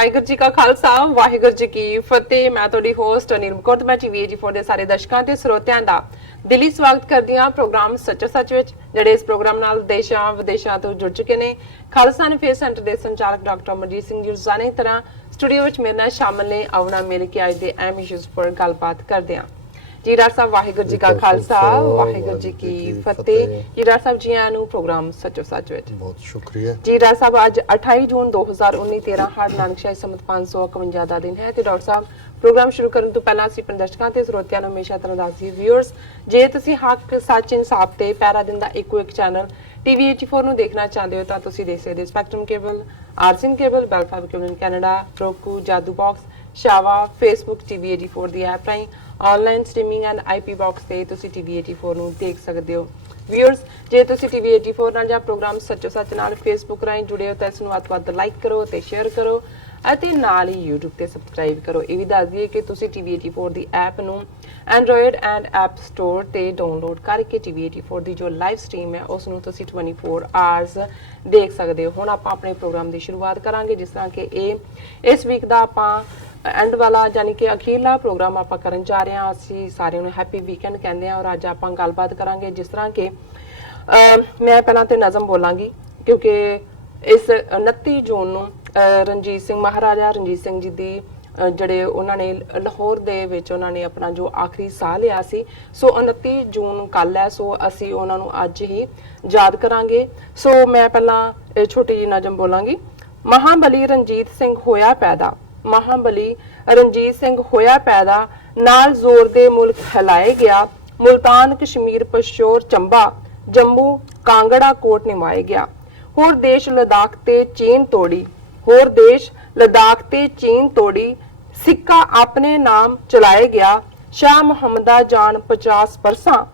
ਵਾਹਿਗੁਰੂ ਜੀ ਕਾ ਖਾਲਸਾ ਵਾਹਿਗੁਰੂ ਜੀ ਕੀ ਫਤਿਹ। ਮੈਂ ਤੁਹਾਡੀ ਹੋਸਟ ਅਨੀਲ ਕੌਰ ਤੇ ਮੈਂ TV84 ਦੇ ਸਾਰੇ ਦਰਸ਼ਕਾਂ ਤੇ ਸਰੋਤਿਆਂ ਦਾ ਦਿਲੀ ਸਵਾਗਤ ਕਰਦੀ ਹਾਂ ਪ੍ਰੋਗਰਾਮ ਸੱਚੋ ਸੱਚ ਵਿੱਚ, ਜਿਹੜੇ ਇਸ ਪ੍ਰੋਗਰਾਮ ਨਾਲ ਦੇਸ਼ਾਂ ਵਿਦੇਸ਼ਾਂ ਤੋਂ ਜੁੜ ਚੁੱਕੇ ਨੇ। ਖਾਲਸਾ ਨਿਫੇਸ ਸੈਂਟਰ ਦੇ ਸੰਚਾਲਕ ਡਾਕਟਰ ਅਮਰਜੀਤ ਸਿੰਘ ਜੀ ਰੋਜ਼ਾਨਾ ਦੀ ਤਰ੍ਹਾਂ ਸਟੂਡੀਓ ਵਿੱਚ ਮੇਰੇ ਨਾਲ ਸ਼ਾਮਲ ਨੇ। ਆਉਣਾ ਮਿਲ ਕੇ ਅੱਜ ਦੇ ਅਹਿਮ ਇਸ਼ੂਜ਼ ਪਰ ਗੱਲਬਾਤ ਕਰਦੇ ਹਾਂ। ਜੀ ਡਾਕਟਰ ਸਾਹਿਬ ਵਾਹਿਗੁਰੂ ਜੀ ਕਾ ਖਾਲਸਾ ਵਾਹਿਗੁਰੂ ਜੀ ਕੀ ਫਤਿਹ। ਜੀ ਡਾਕਟਰ ਸਾਹਿਬ ਜੀ ਆਇਆਂ ਨੂੰ ਪ੍ਰੋਗਰਾਮ ਸੱਚੋ ਸੱਚ ਵਿੱਚ ਬਹੁਤ ਸ਼ੁਕਰੀਆ ਜੀ। ਡਾਕਟਰ ਸਾਹਿਬ ਅੱਜ 28 ਜੂਨ 2019 13 ਹੜ ਨਾਨਕਸ਼ਾਹੀ ਸੰਮਤ 551 ਦਾ ਦਿਨ ਹੈ ਤੇ ਡਾਕਟਰ ਸਾਹਿਬ ਪ੍ਰੋਗਰਾਮ ਸ਼ੁਰੂ ਕਰਨ ਤੋਂ ਪਹਿਲਾਂ ਅਸੀਂ ਦਰਸ਼ਕਾਂ ਤੇ ਸਰੋਤਿਆਂ ਨੂੰ ਹਮੇਸ਼ਾ ਤਰ੍ਹਾਂ ਦੱਸਦੀ ਵਿਊਅਰਸ, ਜੇ ਤੁਸੀਂ ਹੱਕ ਸੱਚ ਇਨਸਾਫ ਤੇ ਪੈਰਾ ਦਿਨ ਦਾ ਇੱਕੋ ਇੱਕ ਚੈਨਲ TV84 ਨੂੰ ਦੇਖਣਾ ਚਾਹੁੰਦੇ ਹੋ ਤਾਂ ਤੁਸੀਂ ਦੇਖ ਸਕਦੇ ਹੋ ਸਪੈਕਟਰਮ ਕੇਬਲ, ਆਰਸਿਨ cable, Bell Fibe cable in Canada, roku, Jadoo box, ਸ਼ਾਵਾ, Facebook TV84 ਦੀ ਐਪ ਰਾਹੀਂ online streaming and IP box ਤੇ ਤੁਸੀਂ TV84 ਨੂੰ ਦੇਖ ਸਕਦੇ ਹੋ। ਵਿਊਅਰਸ, ਜੇ ਤੁਸੀਂ TV84 ਨਾਲ ਜਾਂ ਪ੍ਰੋਗਰਾਮ ਸੱਚੋ ਸੱਚ ਨਾਲ Facebook ਰਾਹੀਂ ਜੁੜੇ ਹੋ ਤਾਂ ਇਸ ਨੂੰ ਵੱਧ ਲਾਈਕ ਕਰੋ ਤੇ ਸ਼ੇਅਰ ਕਰੋ ਅਤੇ ਨਾਲ ਹੀ YouTube ਤੇ ਸਬਸਕ੍ਰਾਈਬ ਕਰੋ। ਇਹ ਵੀ ਦੱਸ ਦਈਏ ਕਿ ਤੁਸੀਂ TV84 ਦੀ ਐਪ ਨੂੰ Android ਐਂਡ App Store ਤੇ ਡਾਊਨਲੋਡ ਕਰਕੇ TV84 ਦੀ ਜੋ ਲਾਈਵ ਸਟ੍ਰੀਮ ਹੈ ਉਸ ਨੂੰ ਤੁਸੀਂ 24 ਆਵਰਸ ਦੇਖ ਸਕਦੇ ਹੋ। ਹੁਣ ਆਪਾਂ ਆਪਣੇ ਪ੍ਰੋਗਰਾਮ ਦੀ ਸ਼ੁਰੂਆਤ ਕਰਾਂਗੇ, ਜਿਸ ਤਰ੍ਹਾਂ ਕਿ ਇਸ ਵੀਕ ਦਾ ਆਪਾਂ ਐਂਡ ਵਾਲਾ ਯਾਨੀ ਕਿ ਅਖੀਰਲਾ ਪ੍ਰੋਗਰਾਮ ਆਪਾਂ ਕਰਨ ਜਾ ਰਹੇ ਹਾਂ। ਅਸੀਂ ਸਾਰਿਆਂ ਨੂੰ ਹੈਪੀ ਵੀਕਐਂਡ ਕਹਿੰਦੇ ਹਾਂ ਔਰ ਅੱਜ ਆਪਾਂ ਗੱਲਬਾਤ ਕਰਾਂਗੇ ਜਿਸ ਤਰ੍ਹਾਂ ਕਿ ਮੈਂ ਪਹਿਲਾਂ ਤੇ ਨਜ਼ਮ ਬੋਲਾਂਗੀ ਕਿਉਂਕਿ ਇਸ 29 ਜੂਨ ਨੂੰ ਰਣਜੀਤ ਸਿੰਘ ਮਹਾਰਾਜਾ ਰਣਜੀਤ ਸਿੰਘ ਜੀ ਦੀ ਜਿਹੜੇ ਉਹਨਾਂ ਨੇ ਲਾਹੌਰ ਦੇ ਵਿੱਚ ਉਹਨਾਂ ਨੇ ਆਪਣਾ ਜੋ ਆਖਰੀ ਸਾਹ ਲਿਆ ਸੀ, ਸੋ 29 ਜੂਨ ਕੱਲ ਹੈ, ਸੋ ਅਸੀਂ ਉਹਨਾਂ ਨੂੰ ਅੱਜ ਹੀ ਯਾਦ ਕਰਾਂਗੇ। ਸੋ ਮੈਂ ਪਹਿਲਾਂ ਛੋਟੀ ਜਿਹੀ ਨਜ਼ਮ ਬੋਲਾਂਗੀ। ਮਹਾਬਲੀ ਰਣਜੀਤ ਸਿੰਘ ਹੋਇਆ ਪੈਦਾ, ਮਹਾਬਲੀ ਰਣਜੀਤ ਸਿੰਘ ਹੋਇਆ ਪੈਦਾ, ਨਾਲ ਜ਼ੋਰ ਦੇ ਮੁਲਕ ਹਿਲਾਏ ਗਿਆ, ਮੁਲਤਾਨ ਕਸ਼ਮੀਰ ਪਸ਼ੌਰ ਚੰਬਾ, ਜੰਮੂ ਕਾਂਗੜਾ ਕੋਟ ਨਿਵਾਏ ਗਿਆ, ਹੋਰ ਦੇਸ਼ ਲਦਾਖ ਤੇ ਚੀਨ ਤੋੜੀ, ਹੋਰ ਦੇਸ਼ ਲਦਾਖ ਤੇ ਚੀਨ ਤੋੜੀ, ਸਿੱਕਾ ਆਪਣੇ ਨਾਮ ਚਲਾਏ ਗਿਆ, ਸ਼ਾਹ ਮੁਹੰਮਦਾ ਜਾਨ 50 ਬਰਸਾਂ,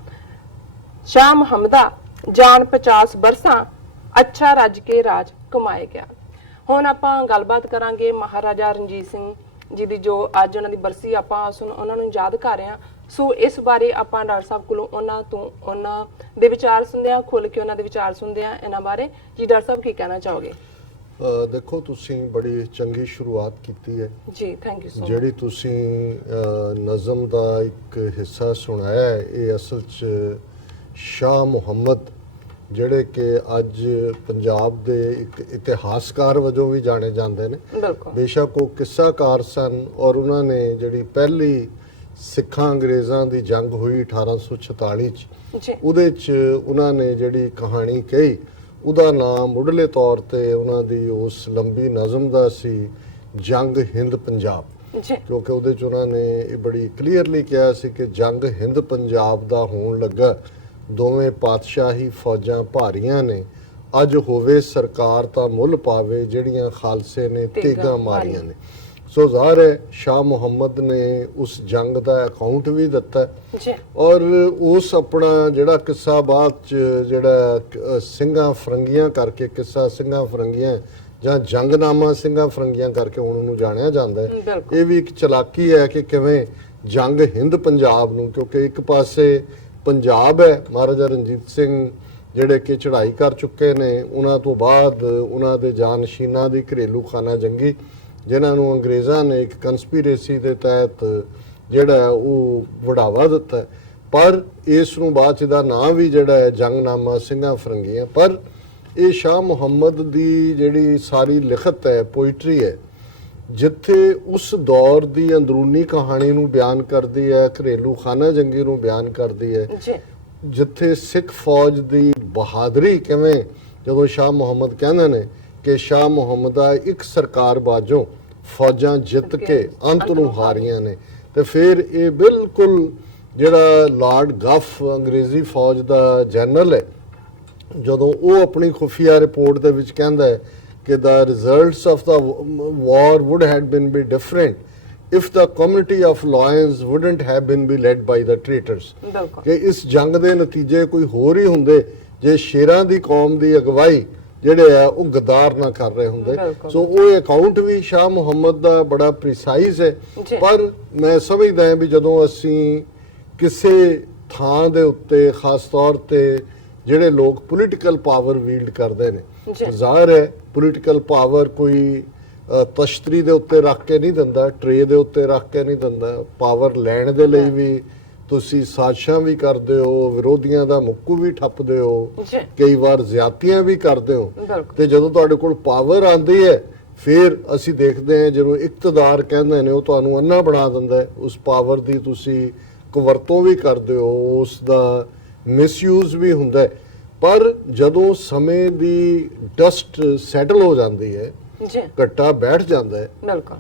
ਸ਼ਾਹ ਮੁਹੰਮਦਾ ਜਾਨ 50 ਬਰਸਾਂ, ਅੱਛਾ ਰੱਜ ਕੇ ਰਾਜ ਕਮਾਏ ਗਿਆ। ਹੁਣ ਆਪਾਂ ਗੱਲਬਾਤ ਕਰਾਂਗੇ ਮਹਾਰਾਜਾ ਰਣਜੀਤ ਸਿੰਘ ਜੀ ਦੀ ਜੋ ਅੱਜ ਉਹਨਾਂ ਦੀ ਬਰਸੀ ਆਪਾਂ ਉਹਨਾਂ ਨੂੰ ਯਾਦ ਕਰ ਰਹੇ ਹਾਂ। ਸੋ ਇਸ ਬਾਰੇ ਆਪਾਂ ਡਾਕਟਰ ਸਾਹਿਬ ਕੋਲੋਂ ਉਹਨਾਂ ਦੇ ਵਿਚਾਰ ਸੁਣਦੇ ਹਾਂ, ਖੁੱਲ ਕੇ ਉਹਨਾਂ ਦੇ ਵਿਚਾਰ ਸੁਣਦੇ ਹਾਂ ਇਹਨਾਂ ਬਾਰੇ। ਜੀ ਡਾਕਟਰ ਸਾਹਿਬ ਕੀ ਕਹਿਣਾ ਚਾਹੋਗੇ? ਦੇਖੋ, ਤੁਸੀਂ ਬੜੀ ਚੰਗੀ ਸ਼ੁਰੂਆਤ ਕੀਤੀ ਹੈ ਜੀ, ਥੈਂਕ ਯੂ ਸੋ ਜਿਹੜੀ ਤੁਸੀਂ ਨਜ਼ਮ ਦਾ ਇੱਕ ਹਿੱਸਾ ਸੁਣਾਇਆ ਹੈ। ਇਹ ਅਸਲ 'ਚ ਸ਼ਾਹ ਮੁਹੰਮਦ ਜਿਹੜੇ ਕਿ ਅੱਜ ਪੰਜਾਬ ਦੇ ਇੱਕ ਇਤਿਹਾਸਕਾਰ ਵਜੋਂ ਵੀ ਜਾਣੇ ਜਾਂਦੇ ਨੇ। ਬੇਸ਼ੱਕ ਉਹ ਕਿੱਸਾਕਾਰ ਸਨ ਔਰ ਉਹਨਾਂ ਨੇ ਜਿਹੜੀ ਪਹਿਲੀ ਸਿੱਖਾਂ ਅੰਗਰੇਜ਼ਾਂ ਦੀ ਜੰਗ ਹੋਈ 1846 'ਚ, ਉਹਦੇ 'ਚ ਉਹਨਾਂ ਨੇ ਜਿਹੜੀ ਕਹਾਣੀ ਕਹੀ ਉਹਦਾ ਨਾਮ ਮੁੱਢਲੇ ਤੌਰ ਤੇ ਉਹਨਾਂ ਦੀ ਉਸ ਲੰਬੀ ਨਜ਼ਮ ਦਾ ਸੀ ਜੰਗ ਹਿੰਦ ਪੰਜਾਬ, ਕਿਉਂਕਿ ਉਹਦੇ 'ਚ ਉਹਨਾਂ ਨੇ ਇਹ ਬੜੀ ਕਲੀਅਰਲੀ ਕਿਹਾ ਸੀ ਕਿ ਜੰਗ ਹਿੰਦ ਪੰਜਾਬ ਦਾ ਹੋਣ ਲੱਗਾ, ਦੋਵੇਂ ਪਾਤਸ਼ਾਹੀ ਫੌਜਾਂ ਭਾਰੀਆਂ ਨੇ, ਅੱਜ ਹੋਵੇ ਸਰਕਾਰ ਤਾਂ ਮੁੱਲ ਪਾਵੇ, ਜਿਹੜੀਆਂ ਖਾਲਸੇ ਨੇ ਤੇਗਾਂ ਮਾਰੀਆਂ ਨੇ। ਸੋ ਜ਼ਾਹਰ ਹੈ ਸ਼ਾਹ ਮੁਹੰਮਦ ਨੇ ਉਸ ਜੰਗ ਦਾ ਅਕਾਊਂਟ ਵੀ ਦਿੱਤਾ ਔਰ ਉਸ ਆਪਣਾ ਜਿਹੜਾ ਕਿੱਸਾ ਬਾਅਦ 'ਚ ਜਿਹੜਾ ਸਿੰਘਾਂ ਫਰੰਗੀਆਂ ਕਰਕੇ ਕਿੱਸਾ ਸਿੰਘਾਂ ਫਰੰਗੀਆਂ ਜਾਂ ਜੰਗਨਾਮਾ ਸਿੰਘਾਂ ਫਰੰਗੀਆਂ ਕਰਕੇ ਹੁਣ ਉਹਨੂੰ ਜਾਣਿਆ ਜਾਂਦਾ ਹੈ। ਇਹ ਵੀ ਇੱਕ ਚਲਾਕੀ ਹੈ ਕਿ ਕਿਵੇਂ ਜੰਗ ਹਿੰਦ ਪੰਜਾਬ ਨੂੰ, ਕਿਉਂਕਿ ਇੱਕ ਪਾਸੇ ਪੰਜਾਬ ਹੈ, ਮਹਾਰਾਜਾ ਰਣਜੀਤ ਸਿੰਘ ਜਿਹੜੇ ਕਿ ਚੜ੍ਹਾਈ ਕਰ ਚੁੱਕੇ ਨੇ, ਉਹਨਾਂ ਤੋਂ ਬਾਅਦ ਉਹਨਾਂ ਦੇ ਜਾਨਸ਼ੀਨਾਂ ਦੀ ਘਰੇਲੂ ਖਾਨਾ ਜੰਗੀ ਜਿਨ੍ਹਾਂ ਨੂੰ ਅੰਗਰੇਜ਼ਾਂ ਨੇ ਇੱਕ ਕੰਸਪੀਰੇਸੀ ਦੇ ਤਹਿਤ ਜਿਹੜਾ ਉਹ ਵਡਾਵਾ ਦਿੱਤਾ, ਪਰ ਇਸ ਨੂੰ ਬਾਅਦ 'ਚ ਦਾ ਨਾਂ ਵੀ ਜਿਹੜਾ ਹੈ ਜੰਗਨਾਮਾ ਸਿੰਘਾਂ ਫਰੰਗੀਆਂ। ਪਰ ਇਹ ਸ਼ਾਹ ਮੁਹੰਮਦ ਦੀ ਜਿਹੜੀ ਸਾਰੀ ਲਿਖਤ ਹੈ, ਪੋਇਟਰੀ ਹੈ, ਜਿੱਥੇ ਉਸ ਦੌਰ ਦੀ ਅੰਦਰੂਨੀ ਕਹਾਣੀ ਨੂੰ ਬਿਆਨ ਕਰਦੀ ਹੈ, ਘਰੇਲੂ ਖਾਨਾ ਜੰਗੀ ਨੂੰ ਬਿਆਨ ਕਰਦੀ ਹੈ, ਜਿੱਥੇ ਸਿੱਖ ਫੌਜ ਦੀ ਬਹਾਦਰੀ ਕਿਵੇਂ, ਜਦੋਂ ਸ਼ਾਹ ਮੁਹੰਮਦ ਕਹਿੰਦੇ ਨੇ ਕਿ ਸ਼ਾਹ ਮੁਹੰਮਦਾ ਇੱਕ ਸਰਕਾਰ ਬਾਝੋਂ ਫੌਜਾਂ ਜਿੱਤ ਕੇ ਅੰਤ ਨੂੰ ਹਾਰੀਆਂ ਨੇ, ਤੇ ਫਿਰ ਇਹ ਬਿਲਕੁਲ ਜਿਹੜਾ ਲਾਰਡ ਗੱਫ ਅੰਗਰੇਜ਼ੀ ਫੌਜ ਦਾ ਜਨਰਲ ਹੈ, ਜਦੋਂ ਉਹ ਆਪਣੀ ਖੁਫੀਆ ਰਿਪੋਰਟ ਦੇ ਵਿੱਚ ਕਹਿੰਦਾ ਹੈ ਕਿ the results of the war would have been be different if the community of lions wouldn't have been be led by the traitors, ਕਿ ਇਸ ਜੰਗ ਦੇ ਨਤੀਜੇ ਕੋਈ ਹੋਰ ਹੀ ਹੁੰਦੇ ਜੇ ਸ਼ੇਰਾਂ ਦੀ ਕੌਮ ਦੀ ਅਗਵਾਈ ਜਿਹੜੇ ਆ ਉਹ ਗਦਾਰ ਨਾ ਕਰ ਰਹੇ ਹੁੰਦੇ। ਸੋ ਉਹ ਅਕਾਊਂਟ ਵੀ ਸ਼ਾਹ ਮੁਹੰਮਦ ਦਾ ਬੜਾ ਪ੍ਰੀਸਾਈਜ਼ ਹੈ। ਪਰ ਮੈਂ ਸਮਝਦਾ ਹਾਂ ਵੀ ਜਦੋਂ ਅਸੀਂ ਕਿਸੇ ਥਾਂ ਦੇ ਉੱਤੇ ਖਾਸ ਤੌਰ ਤੇ ਜਿਹੜੇ ਲੋਕ ਪੋਲੀਟੀਕਲ ਪਾਵਰ ਵੀਲਡ ਕਰਦੇ ਨੇ, ਜ਼ਾਹਿਰ ਹੈ ਪੋਲੀਟੀਕਲ ਪਾਵਰ ਕੋਈ ਤਸ਼ਤਰੀ ਦੇ ਉੱਤੇ ਰੱਖ ਕੇ ਨਹੀਂ ਦਿੰਦਾ, ਟਰੇ ਦੇ ਉੱਤੇ ਰੱਖ ਕੇ ਨਹੀਂ ਦਿੰਦਾ। ਪਾਵਰ ਲੈਣ ਦੇ ਲਈ ਵੀ ਤੁਸੀਂ ਸਾਜ਼ਿਸ਼ਾਂ ਵੀ ਕਰਦੇ ਹੋ, ਵਿਰੋਧੀਆਂ ਦਾ ਮੁੱਕੂ ਵੀ ਠੱਪਦੇ ਹੋ, ਕਈ ਵਾਰ ਜ਼ਿਆਦਤੀਆਂ ਵੀ ਕਰਦੇ ਹੋ। ਤੇ ਜਦੋਂ ਤੁਹਾਡੇ ਕੋਲ ਪਾਵਰ ਆਉਂਦੀ ਹੈ ਫਿਰ ਅਸੀਂ ਦੇਖਦੇ ਹਾਂ ਜਿਹਨੂੰ ਇਕਤਦਾਰ ਕਹਿੰਦੇ ਨੇ, ਉਹ ਤੁਹਾਨੂੰ ਅੰਨਾ ਬਣਾ ਦਿੰਦਾ ਹੈ। ਉਸ ਪਾਵਰ ਦੀ ਤੁਸੀਂ ਕੁਵਰਤੋਂ ਵੀ ਕਰਦੇ ਹੋ, ਉਸ ਦਾ ਮਿਸਯੂਜ਼ ਵੀ ਹੁੰਦਾ ਹੈ। ਪਰ ਜਦੋਂ ਸਮੇਂ ਦੀ ਡਸਟ ਸੈਟਲ ਹੋ ਜਾਂਦੀ ਹੈ, ਘੱਟਾ ਬੈਠ ਜਾਂਦਾ ਹੈ, ਬਿਲਕੁਲ,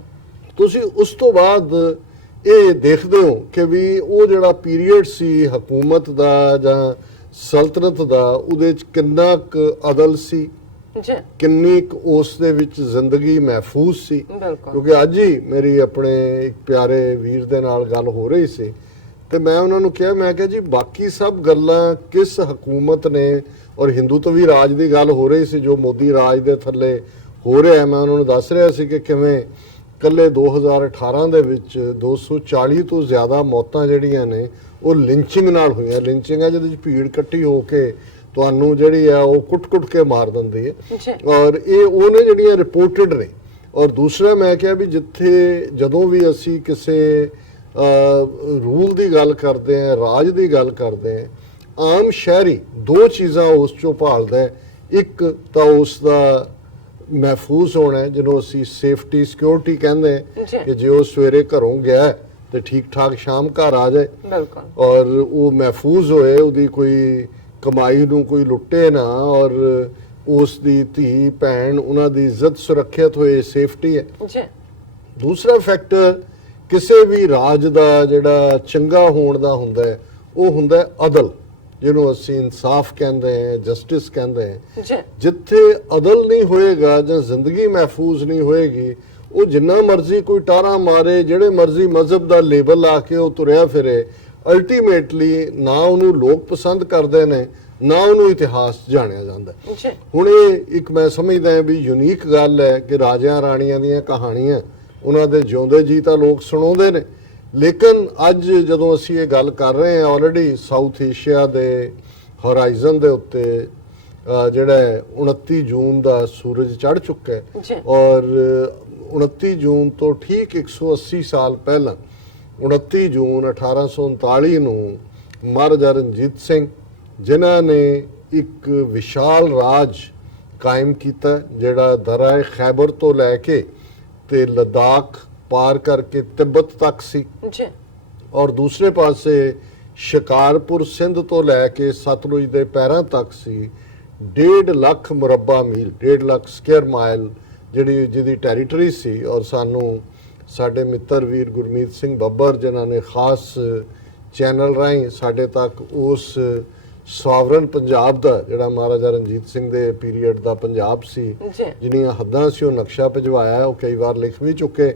ਤੁਸੀਂ ਉਸ ਤੋਂ ਬਾਅਦ ਇਹ ਦੇਖਦੇ ਹੋ ਕਿ ਵੀ ਉਹ ਜਿਹੜਾ ਪੀਰੀਅਡ ਸੀ ਹਕੂਮਤ ਦਾ ਜਾਂ ਸਲਤਨਤ ਦਾ, ਉਹਦੇ ਚ ਕਿੰਨਾ ਕੁ ਅਦਲ ਸੀ, ਕਿੰਨੀ ਕੁ ਉਸ ਦੇ ਵਿੱਚ ਜ਼ਿੰਦਗੀ ਮਹਿਫੂਜ਼ ਸੀ। ਕਿਉਂਕਿ ਅੱਜ ਹੀ ਮੇਰੀ ਆਪਣੇ ਇੱਕ ਪਿਆਰੇ ਵੀਰ ਦੇ ਨਾਲ ਗੱਲ ਹੋ ਰਹੀ ਸੀ ਤੇ ਮੈਂ ਉਹਨਾਂ ਨੂੰ ਕਿਹਾ, ਮੈਂ ਕਿਹਾ ਜੀ ਬਾਕੀ ਸਭ ਗੱਲਾਂ ਕਿਸ ਹਕੂਮਤ ਨੇ, ਔਰ ਹਿੰਦੂਤਵੀ ਰਾਜ ਦੀ ਗੱਲ ਹੋ ਰਹੀ ਸੀ ਜੋ ਮੋਦੀ ਰਾਜ ਦੇ ਥੱਲੇ ਹੋ ਰਿਹਾ। ਮੈਂ ਉਹਨਾਂ ਨੂੰ ਦੱਸ ਰਿਹਾ ਸੀ ਕਿ ਕਿਵੇਂ ਕੱਲੇ 2018 ਦੇ ਵਿੱਚ 240 ਤੋਂ ਜ਼ਿਆਦਾ ਮੌਤਾਂ ਜਿਹੜੀਆਂ ਨੇ ਉਹ ਲਿੰਚਿੰਗ ਨਾਲ ਹੋਈਆਂ। ਲਿੰਚਿੰਗ ਹੈ ਜਿਹਦੇ ਵਿੱਚ ਭੀੜ ਇਕੱਠੀ ਹੋ ਕੇ ਤੁਹਾਨੂੰ ਜਿਹੜੀ ਆ ਉਹ ਕੁੱਟ-ਕੁੱਟ ਕੇ ਮਾਰ ਦਿੰਦੀ ਹੈ, ਔਰ ਇਹ ਉਹਨੇ ਜਿਹੜੀਆਂ ਰਿਪੋਰਟਡ ਨੇ। ਔਰ ਦੂਸਰਾ ਮੈਂ ਕਿਹਾ ਵੀ ਜਿੱਥੇ ਜਦੋਂ ਵੀ ਅਸੀਂ ਕਿਸੇ ਰੂਲ ਦੀ ਗੱਲ ਕਰਦੇ ਹਾਂ, ਰਾਜ ਦੀ ਗੱਲ ਕਰਦੇ ਹਾਂ, ਆਮ ਸ਼ਹਿਰੀ ਦੋ ਚੀਜ਼ਾਂ ਉਸ ਚੋਂ ਭਾਲਦਾ ਹੈ। ਇੱਕ ਤਾਂ ਉਸ ਦਾ ਮਹਿਫੂਜ਼ ਹੋਣਾ ਹੈ, ਜਿਹਨੂੰ ਅਸੀਂ ਸੇਫਟੀ ਸਿਕਿਉਰਿਟੀ ਕਹਿੰਦੇ ਹਾਂ, ਕਿ ਜੇ ਉਹ ਸਵੇਰੇ ਘਰੋਂ ਗਿਆ ਤੇ ਠੀਕ ਠਾਕ ਸ਼ਾਮ ਘਰ ਆ ਜਾਏ, ਔਰ ਉਹ ਮਹਿਫੂਜ਼ ਹੋਏ, ਉਹਦੀ ਕੋਈ ਕਮਾਈ ਨੂੰ ਕੋਈ ਲੁੱਟੇ ਨਾ, ਔਰ ਉਸ ਦੀ ਧੀ ਭੈਣ ਉਹਨਾਂ ਦੀ ਇੱਜ਼ਤ ਸੁਰੱਖਿਅਤ ਹੋਏ, ਸੇਫਟੀ ਹੈ। ਦੂਸਰਾ ਫੈਕਟਰ ਕਿਸੇ ਵੀ ਰਾਜ ਦਾ ਜਿਹੜਾ ਚੰਗਾ ਹੋਣ ਦਾ ਹੁੰਦਾ ਹੈ, ਉਹ ਹੁੰਦਾ ਹੈ ਅਦਲ, ਜਿਹਨੂੰ ਅਸੀਂ ਇਨਸਾਫ ਕਹਿੰਦੇ ਹਾਂ, ਜਸਟਿਸ ਕਹਿੰਦੇ ਹਾਂ। ਜਿੱਥੇ ਅਦਲ ਨਹੀਂ ਹੋਏਗਾ ਜਾਂ ਜ਼ਿੰਦਗੀ ਮਹਿਫੂਜ਼ ਨਹੀਂ ਹੋਏਗੀ, ਉਹ ਜਿੰਨਾ ਮਰਜ਼ੀ ਕੋਈ ਟਾਰਾ ਮਾਰੇ, ਜਿਹੜੇ ਮਰਜ਼ੀ ਮਜ਼ਹਬ ਦਾ ਲੇਬਲ ਲਾ ਕੇ ਉਹ ਤੁਰਿਆ ਫਿਰੇ, ਅਲਟੀਮੇਟਲੀ ਨਾ ਉਹਨੂੰ ਲੋਕ ਪਸੰਦ ਕਰਦੇ ਨੇ, ਨਾ ਉਹਨੂੰ ਇਤਿਹਾਸ ਜਾਣਿਆ ਜਾਂਦਾ। ਹੁਣ ਇਹ ਇੱਕ ਮੈਂ ਸਮਝਦਾ ਵੀ ਯੂਨੀਕ ਗੱਲ ਹੈ ਕਿ ਰਾਜਿਆਂ ਰਾਣੀਆਂ ਦੀਆਂ ਕਹਾਣੀਆਂ ਉਹਨਾਂ ਦੇ ਜਿਉਂਦੇ ਜੀ ਤਾਂ ਲੋਕ ਸੁਣਾਉਂਦੇ ਨੇ, ਲੇਕਿਨ ਅੱਜ ਜਦੋਂ ਅਸੀਂ ਇਹ ਗੱਲ ਕਰ ਰਹੇ ਹਾਂ, ਆਲਰੇਡੀ ਸਾਊਥ ਏਸ਼ੀਆ ਦੇ ਹੋਰਾਈਜ਼ਨ ਦੇ ਉੱਤੇ ਜਿਹੜਾ 29 ਜੂਨ ਦਾ ਸੂਰਜ ਚੜ੍ਹ ਚੁੱਕਾ ਹੈ, ਔਰ 29 ਜੂਨ ਤੋਂ ਠੀਕ 180 ਸਾਲ ਪਹਿਲਾਂ 29 ਜੂਨ 1839 ਨੂੰ ਮਹਾਰਾਜਾ ਰਣਜੀਤ ਸਿੰਘ, ਜਿਨ੍ਹਾਂ ਨੇ ਇੱਕ ਵਿਸ਼ਾਲ ਰਾਜ ਕਾਇਮ ਕੀਤਾ, ਜਿਹੜਾ ਦਰਿਆ ਖੈਬਰ ਤੋਂ ਲੈ ਕੇ ਤੇ ਲੱਦਾਖ ਪਾਰ ਕਰਕੇ ਤਿੱਬਤ ਤੱਕ ਸੀ, ਔਰ ਦੂਸਰੇ ਪਾਸੇ ਸ਼ਿਕਾਰਪੁਰ ਸਿੰਧ ਤੋਂ ਲੈ ਕੇ ਸਤਲੁਜ ਦੇ ਪੈਰਾਂ ਤੱਕ ਸੀ। 1.5 ਲੱਖ ਮੁਰੱਬਾ ਮੀਲ, 1.5 ਲੱਖ ਸਕੁਅਰ ਮਾਈਲ ਜਿਹਦੀ ਟੈਰੀਟਰੀ ਸੀ। ਔਰ ਸਾਨੂੰ ਸਾਡੇ ਮਿੱਤਰ ਵੀਰ ਗੁਰਮੀਤ ਸਿੰਘ ਬੱਬਰ, ਜਿਨ੍ਹਾਂ ਨੇ ਖਾਸ ਚੈਨਲ ਰਾਹੀਂ ਸਾਡੇ ਤੱਕ ਉਸ ਸੋਵਰਨ ਪੰਜਾਬ ਦਾ, ਜਿਹੜਾ ਮਹਾਰਾਜਾ ਰਣਜੀਤ ਸਿੰਘ ਦੇ ਪੀਰੀਅਡ ਦਾ ਪੰਜਾਬ ਸੀ, ਜਿਹਨੀਆਂ ਹੱਦਾਂ ਸੀ, ਉਹ ਨਕਸ਼ਾ ਭਿਜਵਾਇਆ। ਉਹ ਕਈ ਵਾਰ ਲਿਖ ਵੀ ਚੁੱਕੇ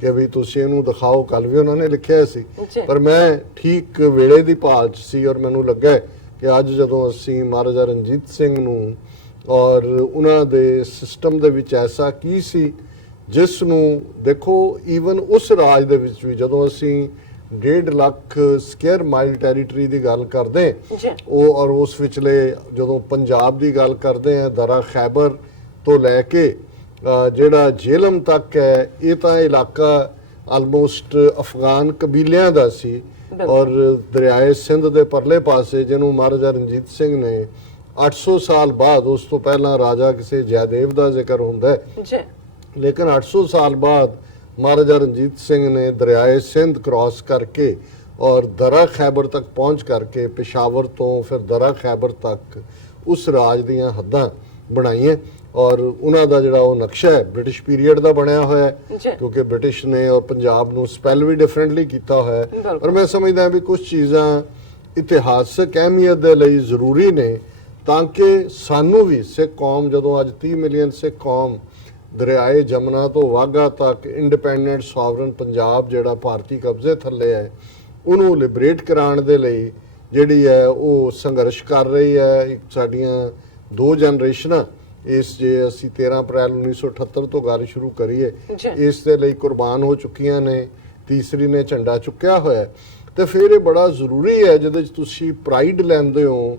ਕਿ ਵੀ ਤੁਸੀਂ ਇਹਨੂੰ ਦਿਖਾਓ, ਕੱਲ ਵੀ ਉਹਨਾਂ ਨੇ ਲਿਖਿਆ ਸੀ, ਪਰ ਮੈਂ ਠੀਕ ਵੇਲੇ ਦੀ ਭਾਲ 'ਚ ਸੀ। ਔਰ ਮੈਨੂੰ ਲੱਗਾ ਕਿ ਅੱਜ ਜਦੋਂ ਅਸੀਂ ਮਹਾਰਾਜਾ ਰਣਜੀਤ ਸਿੰਘ ਨੂੰ ਔਰ ਉਹਨਾਂ ਦੇ ਸਿਸਟਮ ਦੇ ਵਿੱਚ ਐਸਾ ਕੀ ਸੀ ਜਿਸ ਨੂੰ ਦੇਖੋ, ਈਵਨ ਉਸ ਰਾਜ ਦੇ ਵਿੱਚ ਵੀ ਜਦੋਂ ਅਸੀਂ 1.5 ਲੱਖ ਸਕੁਅਰ ਮਾਈਲ ਟੈਰੀਟਰੀ ਦੀ ਗੱਲ ਕਰਦੇ ਉਹ, ਔਰ ਉਸ ਵਿਚਲੇ ਜਦੋਂ ਪੰਜਾਬ ਦੀ ਗੱਲ ਕਰਦੇ ਆ, ਦਰਾ ਖੈਬਰ ਤੋਂ ਲੈ ਕੇ ਜਿਹੜਾ ਜੇਲਮ ਤੱਕ ਹੈ, ਇਹ ਤਾਂ ਇਲਾਕਾ ਆਲਮੋਸਟ ਅਫਗਾਨ ਕਬੀਲਿਆਂ ਦਾ ਸੀ। ਔਰ ਦਰਿਆਏ ਸਿੰਧ ਦੇ ਪਰਲੇ ਪਾਸੇ, ਜਿਹਨੂੰ ਮਹਾਰਾਜਾ ਰਣਜੀਤ ਸਿੰਘ ਨੇ 800 ਸਾਲ ਬਾਅਦ, ਉਸ ਤੋਂ ਪਹਿਲਾਂ ਰਾਜਾ ਕਿਸੇ ਜੈਦੇਵ ਦਾ ਜ਼ਿਕਰ ਹੁੰਦਾ ਹੈ, ਲੇਕਿਨ 800 ਸਾਲ ਬਾਅਦ ਮਹਾਰਾਜਾ ਰਣਜੀਤ ਸਿੰਘ ਨੇ ਦਰਿਆਏ ਸਿੰਧ ਕ੍ਰਾਸ ਕਰਕੇ ਔਰ ਦਰਾ ਖੈਬਰ ਤੱਕ ਪਹੁੰਚ ਕਰਕੇ ਪਿਸ਼ਾਵਰ ਤੋਂ ਫਿਰ ਦਰਾ ਖੈਬਰ ਤੱਕ ਉਸ ਰਾਜ ਦੀਆਂ ਹੱਦਾਂ ਬਣਾਈਆਂ। ਔਰ ਉਹਨਾਂ ਦਾ ਜਿਹੜਾ ਉਹ ਨਕਸ਼ਾ ਹੈ ਬ੍ਰਿਟਿਸ਼ ਪੀਰੀਅਡ ਦਾ ਬਣਿਆ ਹੋਇਆ ਹੈ, ਕਿਉਂਕਿ ਬ੍ਰਿਟਿਸ਼ ਨੇ ਔਰ ਪੰਜਾਬ ਨੂੰ ਸਪੈਲ ਵੀ ਡਿਫਰੈਂਟਲੀ ਕੀਤਾ ਹੋਇਆ ਹੈ। ਔਰ ਮੈਂ ਸਮਝਦਾ ਵੀ ਕੁਝ ਚੀਜ਼ਾਂ ਇਤਿਹਾਸਕ ਅਹਿਮੀਅਤ ਦੇ ਲਈ ਜ਼ਰੂਰੀ ਨੇ, ਤਾਂ ਕਿ ਸਾਨੂੰ ਵੀ ਸਿੱਖ ਕੌਮ, ਜਦੋਂ ਅੱਜ 30 ਮਿਲੀਅਨ ਸਿੱਖ ਕੌਮ ਦਰਿਆਏ ਜਮਨਾ ਤੋਂ ਵਾਘਾ ਤੱਕ ਇੰਡੀਪੈਂਡੈਂਟ ਸੋਵਰਨ ਪੰਜਾਬ ਜਿਹੜਾ ਭਾਰਤੀ ਕਬਜ਼ੇ ਥੱਲੇ ਹੈ, ਉਹਨੂੰ ਲਿਬਰੇਟ ਕਰਾਉਣ ਦੇ ਲਈ ਜਿਹੜੀ ਹੈ ਉਹ ਸੰਘਰਸ਼ ਕਰ ਰਹੀ ਹੈ। ਸਾਡੀਆਂ 2 ਜਨਰੇਸ਼ਨਾਂ ਇਸ, ਜੇ ਅਸੀਂ 13 ਅਪ੍ਰੈਲ 1978 ਤੋਂ ਗੱਲ ਸ਼ੁਰੂ ਕਰੀਏ, ਇਸ ਦੇ ਲਈ ਕੁਰਬਾਨ ਹੋ ਚੁੱਕੀਆਂ ਨੇ, ਤੀਸਰੀ ਨੇ ਝੰਡਾ ਚੁੱਕਿਆ ਹੋਇਆ। ਤੇ ਫਿਰ ਇਹ ਬੜਾ ਜ਼ਰੂਰੀ ਹੈ ਜਿਹਦੇ 'ਚ ਤੁਸੀਂ ਪ੍ਰਾਈਡ ਲੈਂਦੇ ਹੋ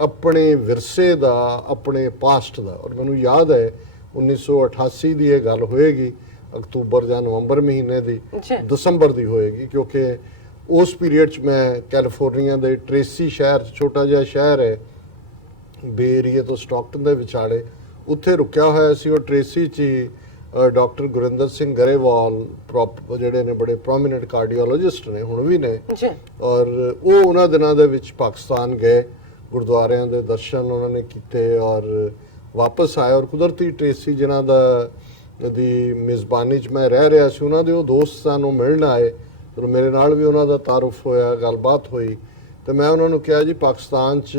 ਆਪਣੇ ਵਿਰਸੇ ਦਾ, ਆਪਣੇ ਪਾਸਟ ਦਾ। ਔਰ ਮੈਨੂੰ ਯਾਦ ਹੈ 1988 ਦੀ ਇਹ ਗੱਲ ਹੋਏਗੀ, ਅਕਤੂਬਰ ਜਾਂ ਨਵੰਬਰ ਮਹੀਨੇ ਦੀ, ਜੀ ਦਸੰਬਰ ਦੀ ਹੋਏਗੀ, ਕਿਉਂਕਿ ਉਸ ਪੀਰੀਅਡ 'ਚ ਮੈਂ ਕੈਲੀਫੋਰਨੀਆ ਦੇ ਟ੍ਰੇਸੀ ਸ਼ਹਿਰ 'ਚ, ਛੋਟਾ ਜਿਹਾ ਸ਼ਹਿਰ ਹੈ ਬੇ ਏਰੀਏ ਤੋਂ ਸਟਾਕਟਨ ਦੇ ਵਿਚਾਲੇ, ਉੱਥੇ ਰੁਕਿਆ ਹੋਇਆ ਸੀ। ਉਹ ਟ੍ਰੇਸੀ 'ਚ ਹੀ ਡਾਕਟਰ ਗੁਰਿੰਦਰ ਸਿੰਘ ਗਰੇਵਾਲ ਜਿਹੜੇ ਨੇ ਬੜੇ ਪ੍ਰੋਮੀਨੈਂਟ ਕਾਰਡੀਓਲੋਜਿਸਟ ਨੇ, ਹੁਣ ਵੀ ਨੇ, ਜੀ ਔਰ ਉਹ ਉਹਨਾਂ ਦਿਨਾਂ ਦੇ ਵਿੱਚ ਪਾਕਿਸਤਾਨ ਗਏ, ਗੁਰਦੁਆਰਿਆਂ ਦੇ ਦਰਸ਼ਨ ਉਹਨਾਂ ਨੇ ਕੀਤੇ ਔਰ ਵਾਪਸ ਆਏ। ਔਰ ਕੁਦਰਤੀ ਟ੍ਰੇਸੀ ਜਿਨ੍ਹਾਂ ਦੀ ਮੇਜ਼ਬਾਨੀ 'ਚ ਮੈਂ ਰਹਿ ਰਿਹਾ ਸੀ, ਉਹਨਾਂ ਦੇ ਉਹ ਦੋਸਤ ਸਾਨੂੰ ਮਿਲਣ ਆਏ, ਤੇ ਮੇਰੇ ਨਾਲ ਵੀ ਉਹਨਾਂ ਦਾ ਤਾਰੁਫ ਹੋਇਆ, ਗੱਲਬਾਤ ਹੋਈ। ਤੇ ਮੈਂ ਉਹਨਾਂ ਨੂੰ ਕਿਹਾ ਜੀ ਪਾਕਿਸਤਾਨ 'ਚ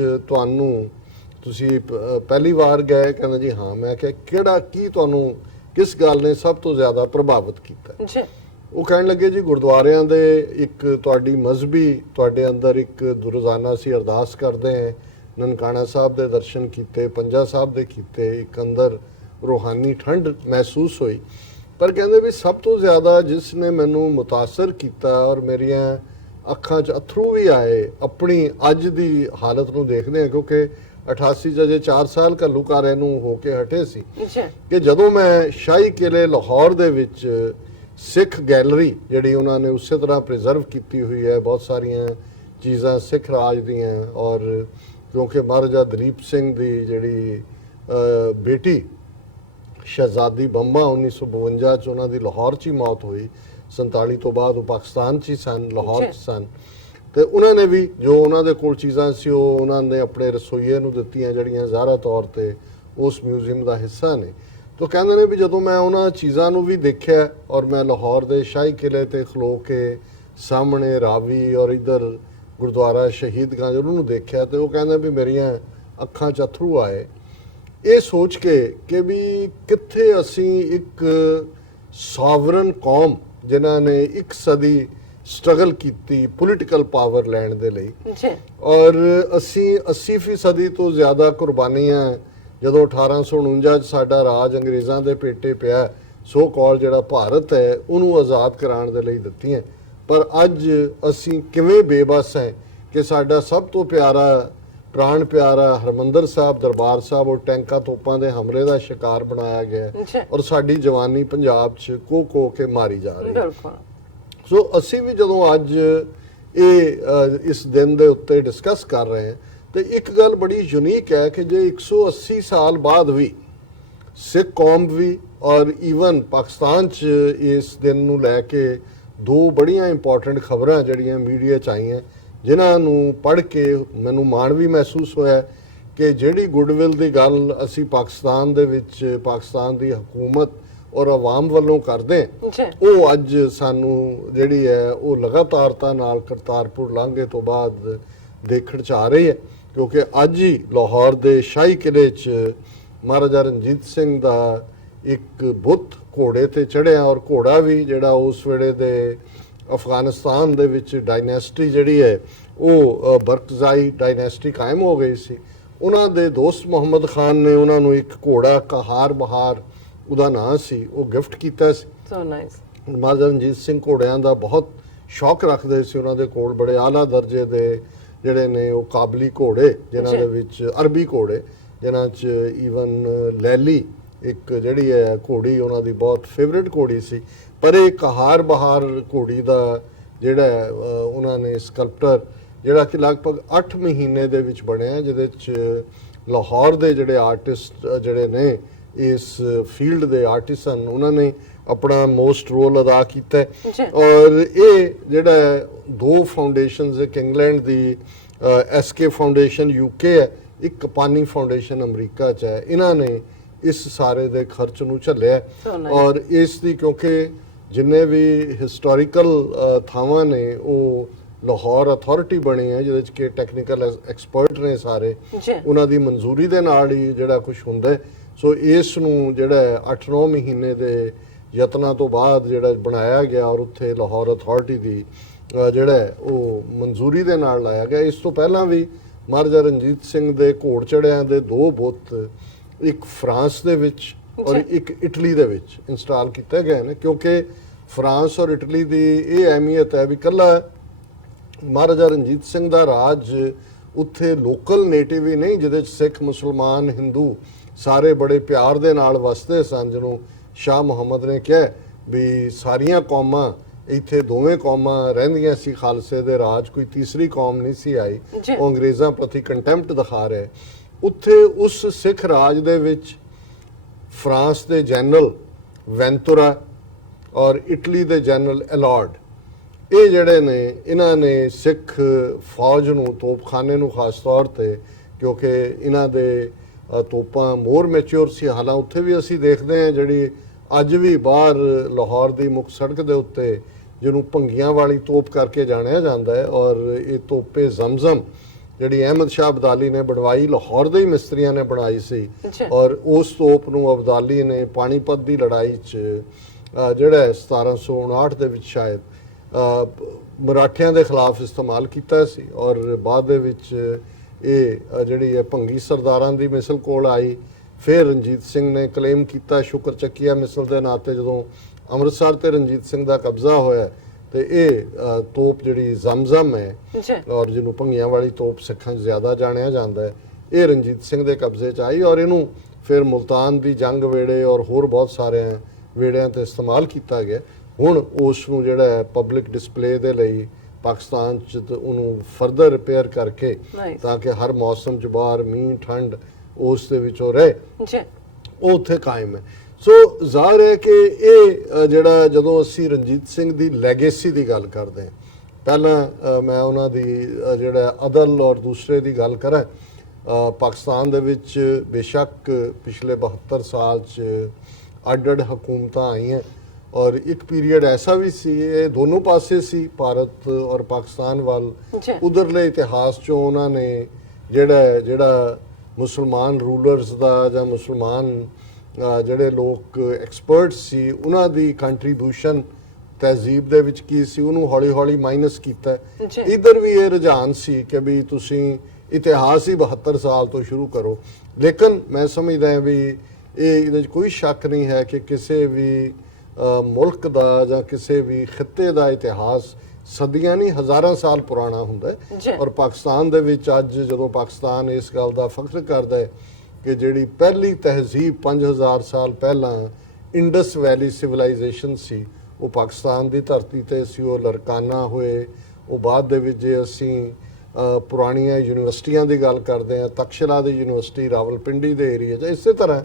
ਤੁਸੀਂ ਪਹਿਲੀ ਵਾਰ ਗਏ? ਕਹਿੰਦਾ ਜੀ ਹਾਂ। ਮੈਂ ਕਿਹਾ ਕੀ ਤੁਹਾਨੂੰ ਕਿਸ ਗੱਲ ਨੇ ਸਭ ਤੋਂ ਜ਼ਿਆਦਾ ਪ੍ਰਭਾਵਿਤ ਕੀਤਾ? ਜੀ ਉਹ ਕਹਿਣ ਲੱਗੇ ਜੀ ਗੁਰਦੁਆਰਿਆਂ ਦੇ ਇੱਕ ਤੁਹਾਡੀ ਮਜ਼ਹਬੀ, ਤੁਹਾਡੇ ਅੰਦਰ ਇੱਕ ਰੋਜ਼ਾਨਾ ਅਸੀਂ ਅਰਦਾਸ ਕਰਦੇ ਹਾਂ, ਨਨਕਾਣਾ ਸਾਹਿਬ ਦੇ ਦਰਸ਼ਨ ਕੀਤੇ, ਪੰਜਾ ਸਾਹਿਬ ਦੇ ਕੀਤੇ, ਇੱਕ ਅੰਦਰ ਰੂਹਾਨੀ ਠੰਡ ਮਹਿਸੂਸ ਹੋਈ। ਪਰ ਕਹਿੰਦੇ ਵੀ ਸਭ ਤੋਂ ਜ਼ਿਆਦਾ ਜਿਸ ਨੇ ਮੈਨੂੰ ਮੁਤਾਸਰ ਕੀਤਾ ਔਰ ਮੇਰੀਆਂ ਅੱਖਾਂ 'ਚ ਅਥਰੂ ਵੀ ਆਏ ਆਪਣੀ ਅੱਜ ਦੀ ਹਾਲਤ ਨੂੰ ਦੇਖਦੇ ਹਾਂ, ਕਿਉਂਕਿ 88 'ਚ ਅਜੇ 4 ਸਾਲ ਘੱਲੂਘਾਰੇ ਨੂੰ ਹੋ ਕੇ ਹਟੇ ਸੀ, ਕਿ ਜਦੋਂ ਮੈਂ ਸ਼ਾਹੀ ਕਿਲੇ ਲਾਹੌਰ ਦੇ ਵਿੱਚ ਸਿੱਖ ਗੈਲਰੀ ਜਿਹੜੀ ਉਹਨਾਂ ਨੇ ਉਸੇ ਤਰ੍ਹਾਂ ਪ੍ਰੀਜ਼ਰਵ ਕੀਤੀ ਹੋਈ ਹੈ, ਬਹੁਤ ਸਾਰੀਆਂ ਚੀਜ਼ਾਂ ਸਿੱਖ ਰਾਜ ਦੀਆਂ, ਔਰ ਕਿਉਂਕਿ ਮਹਾਰਾਜਾ ਦਲੀਪ ਸਿੰਘ ਦੀ ਜਿਹੜੀ ਬੇਟੀ ਸ਼ਹਿਜ਼ਾਦੀ ਬੰਬਾ 1952 'ਚ ਉਹਨਾਂ ਦੀ ਲਾਹੌਰ 'ਚ ਹੀ ਮੌਤ ਹੋਈ। 47 ਤੋਂ ਬਾਅਦ ਉਹ ਪਾਕਿਸਤਾਨ 'ਚ ਹੀ ਸਨ, ਲਾਹੌਰ 'ਚ ਸਨ, ਤੇ ਉਹਨਾਂ ਨੇ ਵੀ ਜੋ ਉਹਨਾਂ ਦੇ ਕੋਲ ਚੀਜ਼ਾਂ ਸੀ ਉਹ ਉਹਨਾਂ ਨੇ ਆਪਣੇ ਰਸੋਈਏ ਨੂੰ ਦਿੱਤੀਆਂ, ਜਿਹੜੀਆਂ ਜ਼ਾਹਰਾ ਤੌਰ ਤੇ ਉਸ ਮਿਊਜ਼ੀਅਮ ਦਾ ਹਿੱਸਾ ਨੇ। ਤਾਂ ਕਹਿੰਦੇ ਨੇ ਵੀ ਜਦੋਂ ਮੈਂ ਉਹਨਾਂ ਚੀਜ਼ਾਂ ਨੂੰ ਵੀ ਦੇਖਿਆ ਔਰ ਮੈਂ ਲਾਹੌਰ ਦੇ ਸ਼ਾਹੀ ਕਿਲੇ ਤੇ ਖਲੋ ਕੇ ਸਾਹਮਣੇ ਰਾਵੀ ਔਰ ਇੱਧਰ ਗੁਰਦੁਆਰਾ ਸ਼ਹੀਦਗੰਜ ਉਹਨੂੰ ਦੇਖਿਆ, ਤੇ ਉਹ ਕਹਿੰਦੇ ਵੀ ਮੇਰੀਆਂ ਅੱਖਾਂ 'ਚ ਅਥਰੂ ਆਏ, ਇਹ ਸੋਚ ਕੇ ਕਿ ਵੀ ਕਿੱਥੇ ਅਸੀਂ ਇੱਕ ਸੋਵਰਨ ਕੌਮ ਜਿਨ੍ਹਾਂ ਨੇ ਇੱਕ ਸਦੀ ਸਟਰਗਲ ਕੀਤੀ ਪੋਲੀਟੀਕਲ ਪਾਵਰ ਲੈਣ ਦੇ ਲਈ, ਔਰ ਅਸੀਂ 80% ਤੋਂ ਜ਼ਿਆਦਾ ਕੁਰਬਾਨੀਆਂ ਜਦੋਂ 1849 'ਚ ਸਾਡਾ ਰਾਜ ਅੰਗਰੇਜ਼ਾਂ ਦੇ ਪੇਟੇ ਪਿਆ, ਸੋ ਕਾਲ ਜਿਹੜਾ ਭਾਰਤ ਹੈ ਉਹਨੂੰ ਆਜ਼ਾਦ ਕਰਾਉਣ ਦੇ ਲਈ ਦਿੱਤੀਆਂ। ਪਰ ਅੱਜ ਅਸੀਂ ਕਿਵੇਂ ਬੇਬਸ ਹੈ ਕਿ ਸਾਡਾ ਸਭ ਤੋਂ ਪਿਆਰਾ, ਪ੍ਰਾਣ ਪਿਆਰਾ ਹਰਮੰਦਰ ਸਾਹਿਬ, ਦਰਬਾਰ ਸਾਹਿਬ ਉਹ ਟੈਂਕਾਂ ਤੋਪਾਂ ਦੇ ਹਮਲੇ ਦਾ ਸ਼ਿਕਾਰ ਬਣਾਇਆ ਗਿਆ, ਔਰ ਸਾਡੀ ਜਵਾਨੀ ਪੰਜਾਬ 'ਚ ਕੋ ਕੇ ਮਾਰੀ ਜਾ ਰਹੀ ਹੈ। ਸੋ ਅਸੀਂ ਵੀ ਜਦੋਂ ਅੱਜ ਇਸ ਦਿਨ ਦੇ ਉੱਤੇ ਡਿਸਕਸ ਕਰ ਰਹੇ ਹਾਂ, ਤੇ ਇੱਕ ਗੱਲ ਬੜੀ ਯੂਨੀਕ ਹੈ ਕਿ ਜੇ 180 ਸਾਲ ਬਾਅਦ ਵੀ ਸਿੱਖ ਕੌਮ ਵੀ ਔਰ ਈਵਨ ਪਾਕਿਸਤਾਨ 'ਚ ਇਸ ਦਿਨ ਨੂੰ ਲੈ ਕੇ ਦੋ ਬੜੀਆਂ ਇੰਪੋਰਟੈਂਟ ਖਬਰਾਂ ਜਿਹੜੀਆਂ ਮੀਡੀਆ 'ਚ ਆਈਆਂ, ਜਿਨ੍ਹਾਂ ਨੂੰ ਪੜ੍ਹ ਕੇ ਮੈਨੂੰ ਮਾਣ ਵੀ ਮਹਿਸੂਸ ਹੋਇਆ ਕਿ ਜਿਹੜੀ ਗੁੱਡਵਿਲ ਦੀ ਗੱਲ ਅਸੀਂ ਪਾਕਿਸਤਾਨ ਦੇ ਵਿੱਚ ਪਾਕਿਸਤਾਨ ਦੀ ਹਕੂਮਤ ਔਰ ਆਵਾਮ ਵੱਲੋਂ ਕਰਦੇ, ਉਹ ਅੱਜ ਸਾਨੂੰ ਜਿਹੜੀ ਹੈ ਉਹ ਲਗਾਤਾਰਤਾ ਨਾਲ ਕਰਤਾਰਪੁਰ ਲਾਂਘੇ ਤੋਂ ਬਾਅਦ ਦੇਖਣ 'ਚ ਆ ਰਹੀ ਹੈ। ਕਿਉਂਕਿ ਅੱਜ ਹੀ ਲਾਹੌਰ ਦੇ ਸ਼ਾਹੀ ਕਿਲੇ 'ਚ ਮਹਾਰਾਜਾ ਰਣਜੀਤ ਸਿੰਘ ਦਾ ਇੱਕ ਬੁੱਤ ਘੋੜੇ ਤੇ ਚੜ੍ਹਿਆ, ਔਰ ਘੋੜਾ ਵੀ ਜਿਹੜਾ ਉਸ ਵੇਲੇ ਦੇ ਅਫਗਾਨਿਸਤਾਨ ਦੇ ਵਿੱਚ ਡਾਇਨੈਸਟੀ ਜਿਹੜੀ ਹੈ ਉਹ ਬਰਕਜ਼ਾਈ ਡਾਇਨੈਸਟੀ ਕਾਇਮ ਹੋ ਗਈ ਸੀ, ਉਹਨਾਂ ਦੇ ਦੋਸਤ ਮੁਹੰਮਦ ਖਾਨ ਨੇ ਉਹਨਾਂ ਨੂੰ ਇੱਕ ਘੋੜਾ ਕਹਾਰ ਬਹਾਰ ਉਹਦਾ ਨਾਂ ਸੀ, ਉਹ ਗਿਫਟ ਕੀਤਾ ਸੀ। So nice. ਮਹਾਰਾਜਾ ਰਣਜੀਤ ਸਿੰਘ ਘੋੜਿਆਂ ਦਾ ਬਹੁਤ ਸ਼ੌਕ ਰੱਖਦੇ ਸੀ, ਉਹਨਾਂ ਦੇ ਕੋਲ ਬੜੇ ਆਲਾ ਦਰਜੇ ਦੇ ਜਿਹੜੇ ਨੇ ਉਹ ਕਾਬਲੀ ਘੋੜੇ, ਜਿਨ੍ਹਾਂ ਦੇ ਵਿੱਚ ਅਰਬੀ ਘੋੜੇ, ਜਿਨ੍ਹਾਂ 'ਚ ਈਵਨ ਲੈਲੀ ਇੱਕ ਜਿਹੜੀ ਹੈ ਘੋੜੀ ਉਹਨਾਂ ਦੀ ਬਹੁਤ ਫੇਵਰੇਟ ਘੋੜੀ ਸੀ। ਪਰ ਇਹ ਕਹਾਰ ਬਹਾਰ ਘੋੜੀ ਦਾ ਜਿਹੜਾ ਉਹਨਾਂ ਨੇ ਸਕਲਪਟਰ ਜਿਹੜਾ ਕਿ ਲਗਭਗ 8 ਮਹੀਨੇ ਦੇ ਵਿੱਚ ਬਣਿਆ, ਜਿਹਦੇ 'ਚ ਲਾਹੌਰ ਦੇ ਜਿਹੜੇ ਆਰਟਿਸਟ ਜਿਹੜੇ ਨੇ ਇਸ ਫੀਲਡ ਦੇ ਆਰਟਿਸਨ, ਉਹਨਾਂ ਨੇ ਆਪਣਾ ਮੋਸਟ ਰੋਲ ਅਦਾ ਕੀਤਾ। ਔਰ ਇਹ ਜਿਹੜਾ ਦੋ ਫਾਊਂਡੇਸ਼ਨਸ, ਇੱਕ ਇੰਗਲੈਂਡ ਦੀ SK ਫਾਊਂਡੇਸ਼ਨ UK ਹੈ, ਇੱਕ ਕਪਾਨੀ ਫਾਊਂਡੇਸ਼ਨ ਅਮਰੀਕਾ 'ਚ ਹੈ, ਇਹਨਾਂ ਨੇ ਇਸ ਸਾਰੇ ਦੇ ਖਰਚ ਨੂੰ ਝੱਲਿਆ। ਔਰ ਇਸ ਦੀ ਕਿਉਂਕਿ ਜਿੰਨੇ ਵੀ ਹਿਸਟੋਰੀਕਲ ਥਾਵਾਂ ਨੇ ਉਹ ਲਾਹੌਰ ਅਥਾਰਟੀ ਬਣੀ ਹੈ, ਜਿਹਦੇ 'ਚ ਕਿ ਟੈਕਨੀਕਲ ਐਕਸਪਰਟ ਨੇ ਸਾਰੇ, ਉਹਨਾਂ ਦੀ ਮਨਜ਼ੂਰੀ ਦੇ ਨਾਲ ਹੀ ਜਿਹੜਾ ਕੁਝ ਹੁੰਦਾ। ਸੋ ਇਸ ਨੂੰ ਜਿਹੜਾ 8-9 ਮਹੀਨੇ ਦੇ ਯਤਨਾਂ ਤੋਂ ਬਾਅਦ ਜਿਹੜਾ ਬਣਾਇਆ ਗਿਆ, ਔਰ ਉੱਥੇ ਲਾਹੌਰ ਅਥਾਰਟੀ ਦੀ ਜਿਹੜਾ ਉਹ ਮਨਜ਼ੂਰੀ ਦੇ ਨਾਲ ਲਾਇਆ ਗਿਆ। ਇਸ ਤੋਂ ਪਹਿਲਾਂ ਵੀ ਮਹਾਰਾਜਾ ਰਣਜੀਤ ਸਿੰਘ ਦੇ ਘੋੜ ਚੜਿਆਂ ਦੇ 2 ਬੁੱਤ, ਇੱਕ ਫਰਾਂਸ ਦੇ ਵਿੱਚ ਔਰ ਇੱਕ ਇਟਲੀ ਦੇ ਵਿੱਚ ਇੰਸਟਾਲ ਕੀਤੇ ਗਏ ਨੇ, ਕਿਉਂਕਿ ਫਰਾਂਸ ਔਰ ਇਟਲੀ ਦੀ ਇਹ ਅਹਿਮੀਅਤ ਹੈ ਵੀ ਇਕੱਲਾ ਮਹਾਰਾਜਾ ਰਣਜੀਤ ਸਿੰਘ ਦਾ ਰਾਜ ਉੱਥੇ ਲੋਕਲ ਨੇਟਿਵ ਹੀ ਨਹੀਂ, ਜਿਹਦੇ 'ਚ ਸਿੱਖ, ਮੁਸਲਮਾਨ, ਹਿੰਦੂ ਸਾਰੇ ਬੜੇ ਪਿਆਰ ਦੇ ਨਾਲ ਵਸਦੇ ਸਨ। ਜਿਹਨੂੰ ਸ਼ਾਹ ਮੁਹੰਮਦ ਨੇ ਕਿਹਾ ਵੀ ਸਾਰੀਆਂ ਕੌਮਾਂ ਇੱਥੇ ਦੋਵੇਂ ਕੌਮਾਂ ਰਹਿੰਦੀਆਂ ਸੀ ਖਾਲਸੇ ਦੇ ਰਾਜ, ਕੋਈ ਤੀਸਰੀ ਕੌਮ ਨਹੀਂ ਸੀ ਆਈ। ਉਹ ਅੰਗਰੇਜ਼ਾਂ ਪ੍ਰਤੀ ਕੰਟੈਂਪਟ ਦਿਖਾ ਰਿਹਾ। ਉੱਥੇ ਉਸ ਸਿੱਖ ਰਾਜ ਦੇ ਵਿੱਚ ਫਰਾਂਸ ਦੇ ਜਨਰਲ ਵੈਂਤੁਰਾ ਔਰ ਇਟਲੀ ਦੇ ਜਨਰਲ ਐਲਾਰਡ, ਇਹ ਜਿਹੜੇ ਨੇ ਇਹਨਾਂ ਨੇ ਸਿੱਖ ਫੌਜ ਨੂੰ, ਤੋਪਖਾਨੇ ਨੂੰ ਖਾਸ ਤੌਰ ਤੇ, ਕਿਉਂਕਿ ਇਹਨਾਂ ਦੇ ਤੋਪਾਂ ਮੋਰ ਮੈਚੁਰ ਸੀ। ਹਾਲਾਂ ਉੱਥੇ ਵੀ ਅਸੀਂ ਦੇਖਦੇ ਹਾਂ ਜਿਹੜੀ ਅੱਜ ਵੀ ਬਾਹਰ ਲਾਹੌਰ ਦੀ ਮੁੱਖ ਸੜਕ ਦੇ ਉੱਤੇ ਜਿਹਨੂੰ ਭੰਗੀਆਂ ਵਾਲੀ ਤੋਪ ਕਰਕੇ ਜਾਣਿਆ ਜਾਂਦਾ ਹੈ, ਔਰ ਇਹ ਤੋਪੇ ਜ਼ਮਜ਼ਮ ਜਿਹੜੀ ਅਹਿਮਦ ਸ਼ਾਹ ਅਬਦਾਲੀ ਨੇ ਬਣਵਾਈ, ਲਾਹੌਰ ਦੇ ਹੀ ਮਿਸਤਰੀਆਂ ਨੇ ਬਣਾਈ ਸੀ। ਔਰ ਉਸ ਤੋਪ ਨੂੰ ਅਬਦਾਲੀ ਨੇ ਪਾਣੀਪਤ ਦੀ ਲੜਾਈ 'ਚ ਜਿਹੜਾ 1759 ਦੇ ਵਿੱਚ ਸ਼ਾਇਦ ਮਰਾਠਿਆਂ ਦੇ ਖਿਲਾਫ ਇਸਤੇਮਾਲ ਕੀਤਾ ਸੀ। ਔਰ ਬਾਅਦ ਦੇ ਵਿੱਚ ਇਹ ਜਿਹੜੀ ਹੈ ਭੰਗੀ ਸਰਦਾਰਾਂ ਦੀ ਮਿਸਲ ਕੋਲ ਆਈ। ਫਿਰ ਰਣਜੀਤ ਸਿੰਘ ਨੇ ਕਲੇਮ ਕੀਤਾ ਸ਼ੁਕਰ ਚੱਕੀਆ ਮਿਸਲ ਦੇ ਨਾਂ ਤੇ, ਜਦੋਂ ਅੰਮ੍ਰਿਤਸਰ ਤੇ ਰਣਜੀਤ ਸਿੰਘ ਦਾ ਕਬਜ਼ਾ ਹੋਇਆ ਤੇ ਇਹ ਤੋਪ ਜਿਹੜੀ ਜ਼ਮਜ਼ਮ ਹੈ ਔਰ ਜਿਹਨੂੰ ਭੰਗੀਆਂ ਵਾਲੀ ਤੋਪ ਸਿੱਖਾਂ 'ਚ ਜ਼ਿਆਦਾ ਜਾਣਿਆ ਜਾਂਦਾ ਹੈ, ਇਹ ਰਣਜੀਤ ਸਿੰਘ ਦੇ ਕਬਜ਼ੇ 'ਚ ਆਈ। ਔਰ ਇਹਨੂੰ ਫਿਰ ਮੁਲਤਾਨ ਦੀ ਜੰਗ ਵੇੜੇ ਔਰ ਹੋਰ ਬਹੁਤ ਸਾਰੇ ਵੇੜਿਆਂ ਤੇ ਇਸਤੇਮਾਲ ਕੀਤਾ ਗਿਆ। ਹੁਣ ਉਸ ਨੂੰ ਜਿਹੜਾ ਹੈ ਪਬਲਿਕ ਡਿਸਪਲੇ ਦੇ ਲਈ ਪਾਕਿਸਤਾਨ 'ਚ ਉਹਨੂੰ ਫਰਦਰ ਰਿਪੇਅਰ ਕਰਕੇ ਤਾਂ ਕਿ ਹਰ ਮੌਸਮ 'ਚ ਬਾਹਰ ਮੀਂਹ ਠੰਡ ਉਸ ਦੇ ਵਿੱਚ ਉਹ ਰਹੇ, ਉਹ ਉੱਥੇ ਕਾਇਮ ਹੈ। ਸੋ ਜ਼ਾਹਰ ਹੈ ਕਿ ਇਹ ਜਿਹੜਾ ਜਦੋਂ ਅਸੀਂ ਰਣਜੀਤ ਸਿੰਘ ਦੀ ਲੈਗੇਸੀ ਦੀ ਗੱਲ ਕਰਦੇ ਹਾਂ, ਪਹਿਲਾਂ ਮੈਂ ਉਹਨਾਂ ਦੀ ਜਿਹੜਾ ਅਦਲ ਔਰ ਦੂਸਰੇ ਦੀ ਗੱਲ ਕਰਾਂ। ਪਾਕਿਸਤਾਨ ਦੇ ਵਿੱਚ ਬੇਸ਼ੱਕ ਪਿਛਲੇ 72 ਸਾਲ 'ਚ ਅੱਡ-ਅੱਡ ਹਕੂਮਤਾਂ ਆਈਆਂ ਔਰ ਇੱਕ ਪੀਰੀਅਡ ਐਸਾ ਵੀ ਸੀ, ਇਹ ਦੋਨੋਂ ਪਾਸੇ ਸੀ, ਭਾਰਤ ਔਰ ਪਾਕਿਸਤਾਨ ਵੱਲ। ਉਧਰਲੇ ਇਤਿਹਾਸ 'ਚੋਂ ਉਹਨਾਂ ਨੇ ਜਿਹੜਾ ਮੁਸਲਮਾਨ ਰੂਲਰਸ ਦਾ ਜਾਂ ਮੁਸਲਮਾਨ ਜਿਹੜੇ ਲੋਕ ਐਕਸਪਰਟਸ ਸੀ ਉਹਨਾਂ ਦੀ ਕੰਟਰੀਬਿਊਸ਼ਨ ਤਹਿਜ਼ੀਬ ਦੇ ਵਿੱਚ ਕੀ ਸੀ, ਉਹਨੂੰ ਹੌਲੀ ਹੌਲੀ ਮਾਈਨਸ ਕੀਤਾ। ਇੱਧਰ ਵੀ ਇਹ ਰੁਝਾਨ ਸੀ ਕਿ ਵੀ ਤੁਸੀਂ ਇਤਿਹਾਸ ਹੀ 72 ਸਾਲ ਤੋਂ ਸ਼ੁਰੂ ਕਰੋ। ਲੇਕਿਨ ਮੈਂ ਸਮਝਦਾ ਹਾਂ ਵੀ ਇਹਦੇ 'ਚ ਕੋਈ ਸ਼ੱਕ ਨਹੀਂ ਹੈ ਕਿ ਕਿਸੇ ਵੀ ਮੁਲਕ ਦਾ ਜਾਂ ਕਿਸੇ ਵੀ ਖਿੱਤੇ ਦਾ ਇਤਿਹਾਸ ਸਦੀਆਂ ਨਹੀਂ ਹਜ਼ਾਰਾਂ ਸਾਲ ਪੁਰਾਣਾ ਹੁੰਦਾ ਹੈ। ਔਰ ਪਾਕਿਸਤਾਨ ਦੇ ਵਿੱਚ ਅੱਜ ਜਦੋਂ ਪਾਕਿਸਤਾਨ ਇਸ ਗੱਲ ਦਾ ਫਖਰ ਕਰਦਾ ਹੈ ਕਿ ਜਿਹੜੀ ਪਹਿਲੀ ਤਹਿਜ਼ੀਬ 5000 ਸਾਲ ਪਹਿਲਾਂ ਇੰਡਸ ਵੈਲੀ ਸਿਵਲਾਈਜੇਸ਼ਨ ਸੀ, ਉਹ ਪਾਕਿਸਤਾਨ ਦੀ ਧਰਤੀ ਤੇ ਸੀ। ਉਹ ਲਰਕਾਨਾ ਹੋਏ, ਉਹ ਬਾਅਦ ਦੇ ਵਿੱਚ ਜੇ ਅਸੀਂ ਪੁਰਾਣੀਆਂ ਯੂਨੀਵਰਸਿਟੀਆਂ ਦੀ ਗੱਲ ਕਰਦੇ ਹਾਂ, ਤਕਸ਼ਲਾ ਦੀ ਯੂਨੀਵਰਸਿਟੀ ਰਾਵਲਪਿੰਡੀ ਦੇ ਏਰੀਆ 'ਚ, ਇਸੇ ਤਰ੍ਹਾਂ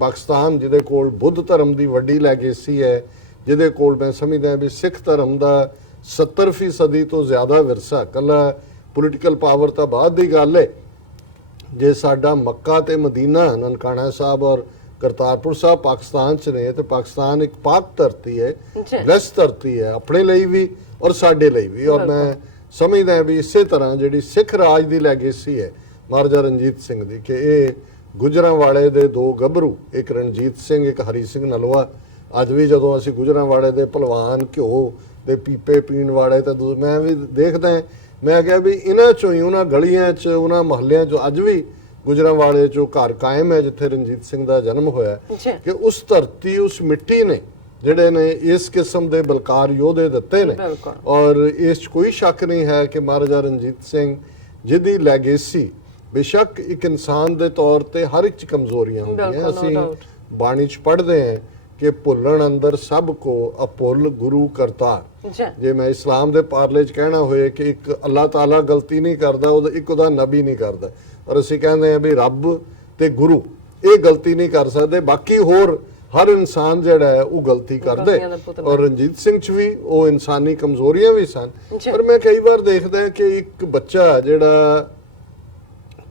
ਪਾਕਿਸਤਾਨ ਜਿਹਦੇ ਕੋਲ ਬੁੱਧ ਧਰਮ ਦੀ ਵੱਡੀ ਲੈਗੇਸੀ ਹੈ, ਜਿਹਦੇ ਕੋਲ ਮੈਂ ਸਮਝਦਾ ਵੀ ਸਿੱਖ ਧਰਮ ਦਾ 70% ਤੋਂ ਜ਼ਿਆਦਾ ਵਿਰਸਾ, ਕੱਲਾ ਪੋਲੀਟੀਕਲ ਪਾਵਰ ਤਾਂ ਬਾਅਦ ਦੀ ਗੱਲ ਹੈ। ਜੇ ਸਾਡਾ ਮੱਕਾ ਤੇ ਮਦੀਨਾ, ਨਨਕਾਣਾ ਸਾਹਿਬ ਔਰ ਕਰਤਾਰਪੁਰ ਸਾਹਿਬ ਪਾਕਿਸਤਾਨ 'ਚ ਨੇ, ਤੇ ਪਾਕਿਸਤਾਨ ਇੱਕ ਪਾਕ ਧਰਤੀ ਹੈ, ਬਲੈਸ ਧਰਤੀ ਹੈ ਆਪਣੇ ਲਈ ਵੀ ਔਰ ਸਾਡੇ ਲਈ ਵੀ। ਔਰ ਮੈਂ ਸਮਝਦਾ ਵੀ ਇਸੇ ਤਰ੍ਹਾਂ ਜਿਹੜੀ ਸਿੱਖ ਰਾਜ ਦੀ ਲੈਗੇਸੀ ਹੈ ਮਹਾਰਾਜਾ ਰਣਜੀਤ ਸਿੰਘ ਦੀ, ਕਿ ਇਹ ਗੁਜਰਾਂਵਾਲੇ ਦੇ ਦੋ ਗੱਭਰੂ, ਇੱਕ ਰਣਜੀਤ ਸਿੰਘ, ਇੱਕ ਹਰੀ ਸਿੰਘ ਨਲਵਾ, ਅੱਜ ਵੀ ਜਦੋਂ ਅਸੀਂ ਗੁਜਰਾਂਵਾਲੇ ਦੇ ਭਲਵਾਨ, ਘਿਓ ਦੇ ਪੀਪੇ ਪੀਣ ਵਾਲੇ, ਤਾਂ ਮੈਂ ਵੀ ਦੇਖਦਾ, ਮੈਂ ਕਿਹਾ ਵੀ ਇਹਨਾਂ 'ਚੋਂ ਹੀ, ਉਹਨਾਂ ਗਲੀਆਂ 'ਚ, ਉਹਨਾਂ ਮਹੱਲਿਆਂ 'ਚੋਂ ਅੱਜ ਵੀ ਗੁਜਰਾਂਵਾਲੇ 'ਚੋਂ ਘਰ ਕਾਇਮ ਹੈ ਜਿੱਥੇ ਰਣਜੀਤ ਸਿੰਘ ਦਾ ਜਨਮ ਹੋਇਆ, ਕਿ ਉਸ ਧਰਤੀ, ਉਸ ਮਿੱਟੀ ਨੇ ਜਿਹੜੇ ਨੇ ਇਸ ਕਿਸਮ ਦੇ ਬਲਕਾਰ ਯੋਧੇ ਦਿੱਤੇ ਨੇ। ਔਰ ਇਸ 'ਚ ਕੋਈ ਸ਼ੱਕ ਨਹੀਂ ਹੈ ਕਿ ਮਹਾਰਾਜਾ ਰਣਜੀਤ ਸਿੰਘ ਜਿਹਦੀ ਲੈਗੇਸੀ, ਬੇਸ਼ੱਕ ਇੱਕ ਇਨਸਾਨ ਦੇ ਤੌਰ ਤੇ ਹਰ ਇੱਕ 'ਚ ਕਮਜ਼ੋਰੀਆਂ ਹੁੰਦੀਆਂ। ਅਸੀਂ ਬਾਣੀ 'ਚ ਪੜ੍ਹਦੇ ਹਾਂ ਕਿ ਭੁੱਲਣ ਅੰਦਰ ਸਭ ਕੋ ਅਭੁੱਲ ਗੁਰੂ ਕਰਤਾਰ। ਜੇ ਮੈਂ ਇਸਲਾਮ ਦੇ ਪਾਰਲੇ 'ਚ ਕਹਿਣਾ ਹੋਏ ਕਿ ਇੱਕ ਅੱਲਾਹ ਤਾਲਾ ਗਲਤੀ ਨਹੀਂ ਕਰਦਾ, ਉਹਦਾ ਨਬੀ ਨਹੀਂ ਕਰਦਾ, ਔਰ ਅਸੀਂ ਕਹਿੰਦੇ ਹਾਂ ਵੀ ਰੱਬ ਤੇ ਗੁਰੂ ਇਹ ਗਲਤੀ ਨਹੀਂ ਕਰ ਸਕਦੇ, ਬਾਕੀ ਹੋਰ ਹਰ ਇਨਸਾਨ ਜਿਹੜਾ ਹੈ ਉਹ ਗਲਤੀ ਕਰਦੇ। ਔਰ ਰਣਜੀਤ ਸਿੰਘ 'ਚ ਵੀ ਉਹ ਇਨਸਾਨੀ ਕਮਜ਼ੋਰੀਆਂ ਵੀ ਸਨ। ਪਰ ਮੈਂ ਕਈ ਵਾਰ ਦੇਖਦਾ ਕਿ ਇੱਕ ਬੱਚਾ ਜਿਹੜਾ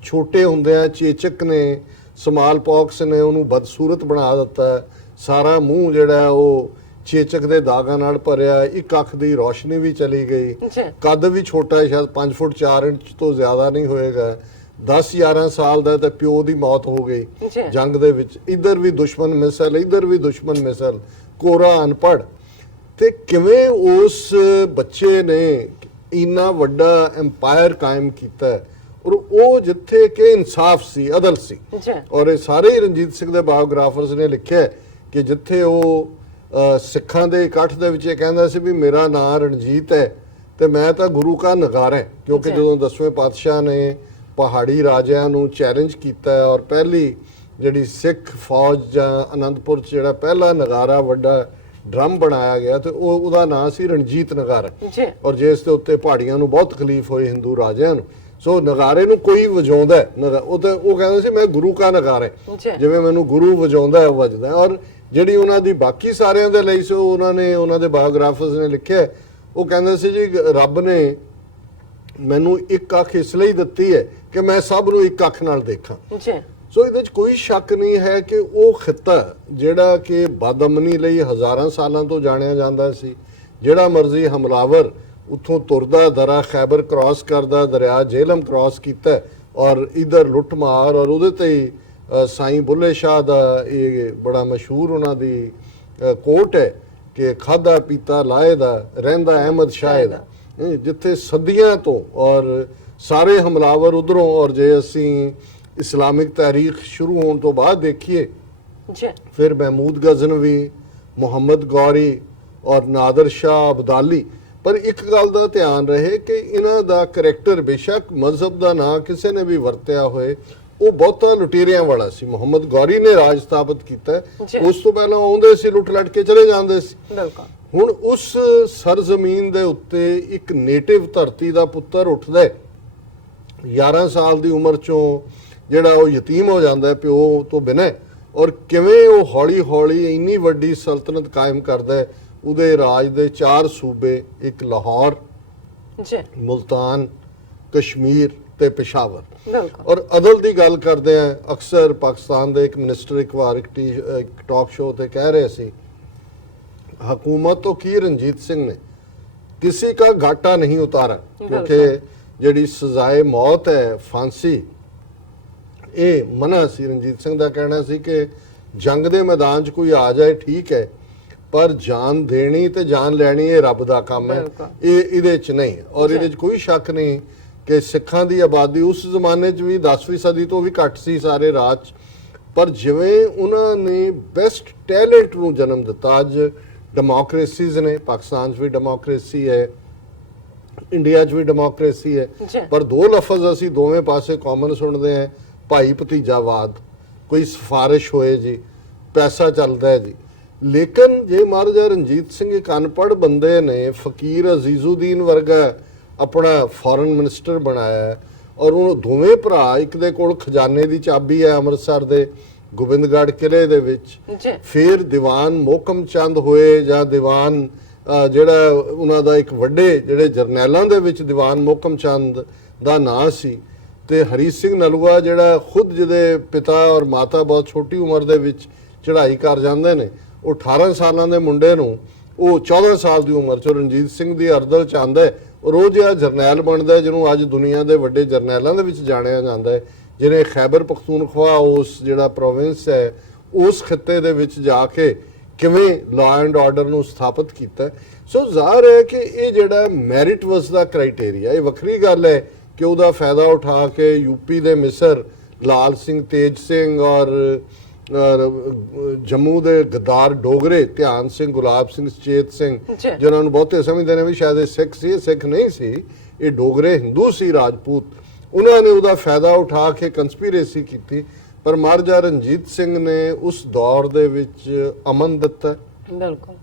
ਛੋਟੇ ਹੁੰਦਿਆਂ ਚੇਚਕ ਨੇ, ਸਮਾਲ ਪੌਕਸ ਨੇ ਉਹਨੂੰ ਬਦਸੂਰਤ ਬਣਾ ਦਿੱਤਾ, ਸਾਰਾ ਮੂੰਹ ਜਿਹੜਾ ਉਹ ਚੇਚਕ ਦੇ ਦਾਗਾਂ ਨਾਲ ਭਰਿਆ, ਇੱਕ ਅੱਖ ਦੀ ਰੋਸ਼ਨੀ ਵੀ ਚਲੀ ਗਈ, ਕੱਦ ਵੀ ਛੋਟਾ ਹੈ, ਸ਼ਾਇਦ 5 ਫੁੱਟ 4 ਇੰਚ ਤੋਂ ਜ਼ਿਆਦਾ ਨਹੀਂ ਹੋਏਗਾ, 10-11 ਸਾਲ ਦਾ, ਤੇ ਪਿਓ ਦੀ ਮੌਤ ਹੋ ਗਈ ਜੰਗ ਦੇ ਵਿੱਚ, ਇੱਧਰ ਵੀ ਦੁਸ਼ਮਣ ਮਿਸਲ, ਇੱਧਰ ਵੀ ਦੁਸ਼ਮਣ ਮਿਸਲ, ਕੋਰਾ ਅਨਪੜ੍ਹ। ਤੇ ਕਿਵੇਂ ਉਸ ਬੱਚੇ ਨੇ ਇੰਨਾ ਵੱਡਾ ਐਮਪਾਇਰ ਕਾਇਮ ਹੈ, ਔਰ ਉਹ ਜਿੱਥੇ ਕਿ ਇਨਸਾਫ ਸੀ, ਅਦਲ ਸੀ। ਔਰ ਇਹ ਸਾਰੇ ਹੀ ਰਣਜੀਤ ਸਿੰਘ ਦੇ ਬਾਇਓਗ੍ਰਾਫਰਸ ਨੇ ਲਿਖਿਆ ਕਿ ਜਿੱਥੇ ਉਹ ਸਿੱਖਾਂ ਦੇ ਇਕੱਠ ਦੇ ਵਿੱਚ ਇਹ ਕਹਿੰਦਾ ਸੀ ਵੀ ਮੇਰਾ ਨਾਂ ਰਣਜੀਤ ਹੈ ਤੇ ਮੈਂ ਤਾਂ ਗੁਰੂ ਕਾ ਨਗਾਰਾ, ਕਿਉਂਕਿ ਜਦੋਂ 10ਵੇਂ ਪਾਤਸ਼ਾਹ ਨੇ ਪਹਾੜੀ ਰਾਜਿਆਂ ਨੂੰ ਚੈਲੰਜ ਕੀਤਾ ਹੈ ਔਰ ਪਹਿਲੀ ਜਿਹੜੀ ਸਿੱਖ ਫੌਜ ਜਾਂ ਅਨੰਦਪੁਰ 'ਚ ਜਿਹੜਾ ਪਹਿਲਾ ਨਗਾਰਾ ਵੱਡਾ ਡਰਮ ਬਣਾਇਆ ਗਿਆ ਤੇ ਉਹਦਾ ਨਾਂ ਸੀ ਰਣਜੀਤ ਨਗਾਰਾ ਜੀ। ਔਰ ਜਿਸ ਦੇ ਉੱਤੇ ਪਹਾੜੀਆਂ ਨੂੰ ਬਹੁਤ ਤਕਲੀਫ ਹੋਈ ਹਿੰਦੂ ਰਾਜਿਆਂ ਨੂੰ। ਸੋ ਨਗਾਰੇ ਨੂੰ ਕੋਈ ਵਜਾਉਂਦਾ ਉਹ ਕਹਿੰਦਾ ਸੀ ਮੈਂ ਗੁਰੂ ਕਾ ਨਗਾਰਾ, ਜਿਵੇਂ ਮੈਨੂੰ ਗੁਰੂ ਵਜਾਉਂਦਾ ਹੈ ਉਹ ਵੱਜਦਾ। ਔਰ ਜਿਹੜੀ ਉਹਨਾਂ ਦੀ ਬਾਕੀ ਸਾਰਿਆਂ ਦੇ ਲਈ ਸੀ ਉਹਨਾਂ ਦੇ ਬਾਇਓਗ੍ਰਾਫਰਸ ਨੇ ਲਿਖਿਆ, ਉਹ ਕਹਿੰਦੇ ਸੀ ਜੀ ਰੱਬ ਨੇ ਮੈਨੂੰ ਇੱਕ ਅੱਖ ਇਸ ਲਈ ਦਿੱਤੀ ਹੈ ਕਿ ਮੈਂ ਸਭ ਨੂੰ ਇੱਕ ਅੱਖ ਨਾਲ ਦੇਖਾਂ। ਸੋ ਇਹਦੇ 'ਚ ਕੋਈ ਸ਼ੱਕ ਨਹੀਂ ਹੈ ਕਿ ਉਹ ਖਿੱਤਾ ਜਿਹੜਾ ਕਿ ਬਦਅਮਨੀ ਲਈ ਹਜ਼ਾਰਾਂ ਸਾਲਾਂ ਤੋਂ ਜਾਣਿਆ ਜਾਂਦਾ ਸੀ, ਜਿਹੜਾ ਮਰਜ਼ੀ ਹਮਲਾਵਰ ਉੱਥੋਂ ਤੁਰਦਾ ਦਰਾ ਖੈਬਰ ਕ੍ਰਾਸ ਕਰਦਾ, ਦਰਿਆ ਜੇਹਲਮ ਕ੍ਰਾਸ ਕੀਤਾ ਔਰ ਇਧਰ ਲੁੱਟਮਾਰ। ਔਰ ਉਹਦੇ ਤੇ ਹੀ ਸਾਈਂ ਬੁੱਲੇ ਸ਼ਾਹ ਦਾ ਇਹ ਬੜਾ ਮਸ਼ਹੂਰ ਉਹਨਾਂ ਦੀ ਕੋਟ ਹੈ ਕਿ ਖਾਦਾ ਪੀਤਾ ਲਾਏ ਦਾ ਰਹਿੰਦਾ ਅਹਿਮਦ ਸ਼ਾਹ ਦਾ, ਜਿੱਥੇ ਸਦੀਆਂ ਤੋਂ ਔਰ ਸਾਰੇ ਹਮਲਾਵਰ ਉਧਰੋਂ। ਔਰ ਜੇ ਅਸੀਂ ਇਸਲਾਮਿਕ ਤਾਰੀਖ ਸ਼ੁਰੂ ਹੋਣ ਤੋਂ ਬਾਅਦ ਦੇਖੀਏ ਫਿਰ ਮਹਿਮੂਦ ਗਜ਼ਨਵੀ, ਮੁਹੰਮਦ ਗੌਰੀ ਔਰ ਨਾਦਰ ਸ਼ਾਹ ਅਬਦਾਲੀ। ਪਰ ਇੱਕ ਗੱਲ ਦਾ ਧਿਆਨ ਰਹੇ ਕਿ ਇਹਨਾਂ ਦਾ ਕਰੈਕਟਰ ਬੇਸ਼ੱਕ ਮਜ਼ਹਬ ਦਾ ਨਾਂ ਕਿਸੇ ਨੇ ਵੀ ਵਰਤਿਆ ਹੋਏ, ਉਹ ਬਹੁਤਾ ਲੁਟੇਰਿਆਂ ਵਾਲਾ ਸੀ। ਮੁਹੰਮਦ ਗੌਰੀ ਨੇ ਰਾਜ ਸਥਾਪਿਤ ਕੀਤਾ, ਉਸ ਤੋਂ ਪਹਿਲਾਂ ਆਉਂਦੇ ਸੀ ਲੁੱਟ ਲੜ ਕੇ ਚਲੇ ਜਾਂਦੇ ਸੀ। ਹੁਣ ਉਸ ਸਰਜ਼ਮੀਨ ਦੇ ਉੱਤੇ ਇੱਕ ਨੇਟਿਵ ਧਰਤੀ ਦਾ ਪੁੱਤਰ ਉੱਠਦਾ ਹੈ 11 ਸਾਲ ਦੀ ਉਮਰ ਚੋਂ, ਜਿਹੜਾ ਉਹ ਯਤੀਮ ਹੋ ਜਾਂਦਾ ਹੈ ਪਿਓ ਤੋਂ ਬਿਨਾਂ, ਔਰ ਕਿਵੇਂ ਉਹ ਹੌਲੀ ਹੌਲੀ ਇੰਨੀ ਵੱਡੀ ਸਲਤਨਤ ਕਾਇਮ ਕਰਦਾ ਹੈ। ਉਹਦੇ ਰਾਜ ਦੇ 4 ਸੂਬੇ, ਇੱਕ ਲਾਹੌਰ, ਮੁਲਤਾਨ, ਕਸ਼ਮੀਰ ਤੇ ਪਿਸ਼ਾਵਰ। ਔਰ ਅਦਲ ਦੀ ਗੱਲ ਕਰਦੇ ਆ, ਅਕਸਰ ਪਾਕਿਸਤਾਨ ਦੇ ਇੱਕ ਮਿਨਿਸਟਰ ਇੱਕ ਵਾਰ ਇੱਕ ਟਾਕ ਸ਼ੋਅ ਤੇ ਕਹਿ ਰਹੇ ਸੀ, ਹਕੂਮਤ ਤੋਂ ਕੀ ਰਣਜੀਤ ਸਿੰਘ ਨੇ ਕਿਸੇ ਦਾ ਘਾਟਾ ਨਹੀਂ ਉਤਾਰਾ, ਕਿਉਂਕਿ ਜਿਹੜੀ ਸਜ਼ਾਏ ਮੌਤ ਹੈ ਫਾਂਸੀ, ਇਹ ਮਨਾ ਸੀ। ਰਣਜੀਤ ਸਿੰਘ ਦਾ ਕਹਿਣਾ ਸੀ ਕਿ ਜੰਗ ਦੇ ਮੈਦਾਨ 'ਚ ਕੋਈ ਆ ਜਾਏ ਠੀਕ ਹੈ, ਪਰ ਜਾਨ ਦੇਣੀ ਤੇ ਜਾਨ ਲੈਣੀ ਇਹ ਰੱਬ ਦਾ ਕੰਮ ਹੈ, ਇਹ ਇਹਦੇ 'ਚ ਨਹੀਂ। ਔਰ ਇਹਦੇ 'ਚ ਕੋਈ ਸ਼ੱਕ ਨਹੀਂ ਕਿ ਸਿੱਖਾਂ ਦੀ ਆਬਾਦੀ ਉਸ ਜ਼ਮਾਨੇ 'ਚ ਵੀ 10ਵੀਂ ਸਦੀ ਤੋਂ ਵੀ ਘੱਟ ਸੀ ਸਾਰੇ ਰਾਜ 'ਚ, ਪਰ ਜਿਵੇਂ ਉਹਨਾਂ ਨੇ ਬੈਸਟ ਟੈਲੈਂਟ ਨੂੰ ਜਨਮ ਦਿੱਤਾ। ਅੱਜ ਡੈਮੋਕ੍ਰੇਸੀਜ਼ ਨੇ, ਪਾਕਿਸਤਾਨ 'ਚ ਵੀ ਡੈਮੋਕ੍ਰੇਸੀ ਹੈ, ਇੰਡੀਆ 'ਚ ਵੀ ਡੈਮੋਕ੍ਰੇਸੀ ਹੈ, ਪਰ ਦੋ ਲਫ਼ਜ਼ ਅਸੀਂ ਦੋਵੇਂ ਪਾਸੇ ਕਾਮਨ ਸੁਣਦੇ ਹਾਂ, ਭਾਈ ਭਤੀਜਾਵਾਦ। ਕੋਈ ਸਿਫਾਰਿਸ਼ ਹੋਏ ਜੀ, ਪੈਸਾ ਚੱਲਦਾ ਹੈ ਜੀ। ਲੇਕਿਨ ਜੇ ਮਹਾਰਾਜਾ ਰਣਜੀਤ ਸਿੰਘ ਇੱਕ ਅਨਪੜ੍ਹ ਬੰਦੇ ਨੇ ਫਕੀਰ ਅਜ਼ੀਜ਼ੁਦੀਨ ਵਰਗਾ ਆਪਣਾ ਫੋਰਨ ਮਿਨਿਸਟਰ ਬਣਾਇਆ, ਔਰ ਉਹ ਦੋਵੇਂ ਭਰਾ, ਇੱਕ ਦੇ ਕੋਲ ਖਜ਼ਾਨੇ ਦੀ ਚਾਬੀ ਹੈ ਅੰਮ੍ਰਿਤਸਰ ਦੇ ਗੋਬਿੰਦਗੜ੍ਹ ਕਿਲੇ ਦੇ ਵਿੱਚ, ਫਿਰ ਦੀਵਾਨ ਮੋਹਕਮ ਚੰਦ ਹੋਏ ਜਾਂ ਦੀਵਾਨ ਜਿਹੜਾ ਉਹਨਾਂ ਦਾ ਇੱਕ ਵੱਡੇ ਜਿਹੜੇ ਜਰਨੈਲਾਂ ਦੇ ਵਿੱਚ ਦੀਵਾਨ ਮੋਹਕਮ ਚੰਦ ਦਾ ਨਾਂ ਸੀ, ਤੇ ਹਰੀ ਸਿੰਘ ਨਲੂਆ ਜਿਹੜਾ ਖੁਦ ਜਿਹਦੇ ਪਿਤਾ ਔਰ ਮਾਤਾ ਬਹੁਤ ਛੋਟੀ ਉਮਰ ਦੇ ਵਿੱਚ ਚੜ੍ਹਾਈ ਕਰ ਜਾਂਦੇ ਨੇ, ਉਹ 18 ਸਾਲਾਂ ਦੇ ਮੁੰਡੇ ਨੂੰ ਉਹ 14 ਸਾਲ ਦੀ ਉਮਰ 'ਚ ਰਣਜੀਤ ਸਿੰਘ ਦੀ ਅਰਦਲ 'ਚ ਆਉਂਦਾ ਔਰ ਉਹ ਜਿਹੜਾ ਜਰਨੈਲ ਬਣਦਾ, ਜਿਹਨੂੰ ਅੱਜ ਦੁਨੀਆ ਦੇ ਵੱਡੇ ਜਰਨੈਲਾਂ ਦੇ ਵਿੱਚ ਜਾਣਿਆ ਜਾਂਦਾ ਹੈ, ਜਿਹਨੇ ਖੈਬਰ ਪਖਤੂਨਖਵਾ ਉਸ ਜਿਹੜਾ ਪ੍ਰੋਵਿੰਸ ਹੈ ਉਸ ਖਿੱਤੇ ਦੇ ਵਿੱਚ ਜਾ ਕੇ ਕਿਵੇਂ ਲਾਅ ਐਂਡ ਆਰਡਰ ਨੂੰ ਸਥਾਪਿਤ ਕੀਤਾ। ਸੋ ਜ਼ਾਹਰ ਹੈ ਕਿ ਇਹ ਜਿਹੜਾ ਮੈਰਿਟ ਵਸਦਾ ਕ੍ਰਾਈਟੇਰੀਆ, ਇਹ ਵੱਖਰੀ ਗੱਲ ਹੈ ਕਿ ਉਹਦਾ ਫਾਇਦਾ ਉਠਾ ਕੇ ਯੂਪੀ ਦੇ ਮਿਸਰ ਲਾਲ ਸਿੰਘ ਤੇਜ ਸਿੰਘ ਔਰ ਜੰਮੂ ਦੇ ਗਦਾਰ ਡੋਗਰੇ ਧਿਆਨ ਸਿੰਘ, ਗੁਲਾਬ ਸਿੰਘ, ਸੁਚੇਤ ਸਿੰਘ, ਜਿਨ੍ਹਾਂ ਨੂੰ ਬਹੁਤੇ ਸਮਝਦੇ ਨੇ ਵੀ ਸ਼ਾਇਦ ਇਹ ਸਿੱਖ ਸੀ, ਇਹ ਸਿੱਖ ਨਹੀਂ ਸੀ, ਇਹ ਡੋਗਰੇ ਹਿੰਦੂ ਸੀ, ਰਾਜਪੂਤ। ਉਹਨਾਂ ਨੇ ਉਹਦਾ ਫਾਇਦਾ ਉਠਾ ਕੇ ਕੰਸਪੀਰੇਸੀ ਕੀਤੀ, ਪਰ ਮਹਾਰਾਜਾ ਰਣਜੀਤ ਸਿੰਘ ਨੇ ਉਸ ਦੌਰ ਦੇ ਵਿੱਚ ਅਮਨ ਦਿੱਤਾ। ਬਿਲਕੁਲ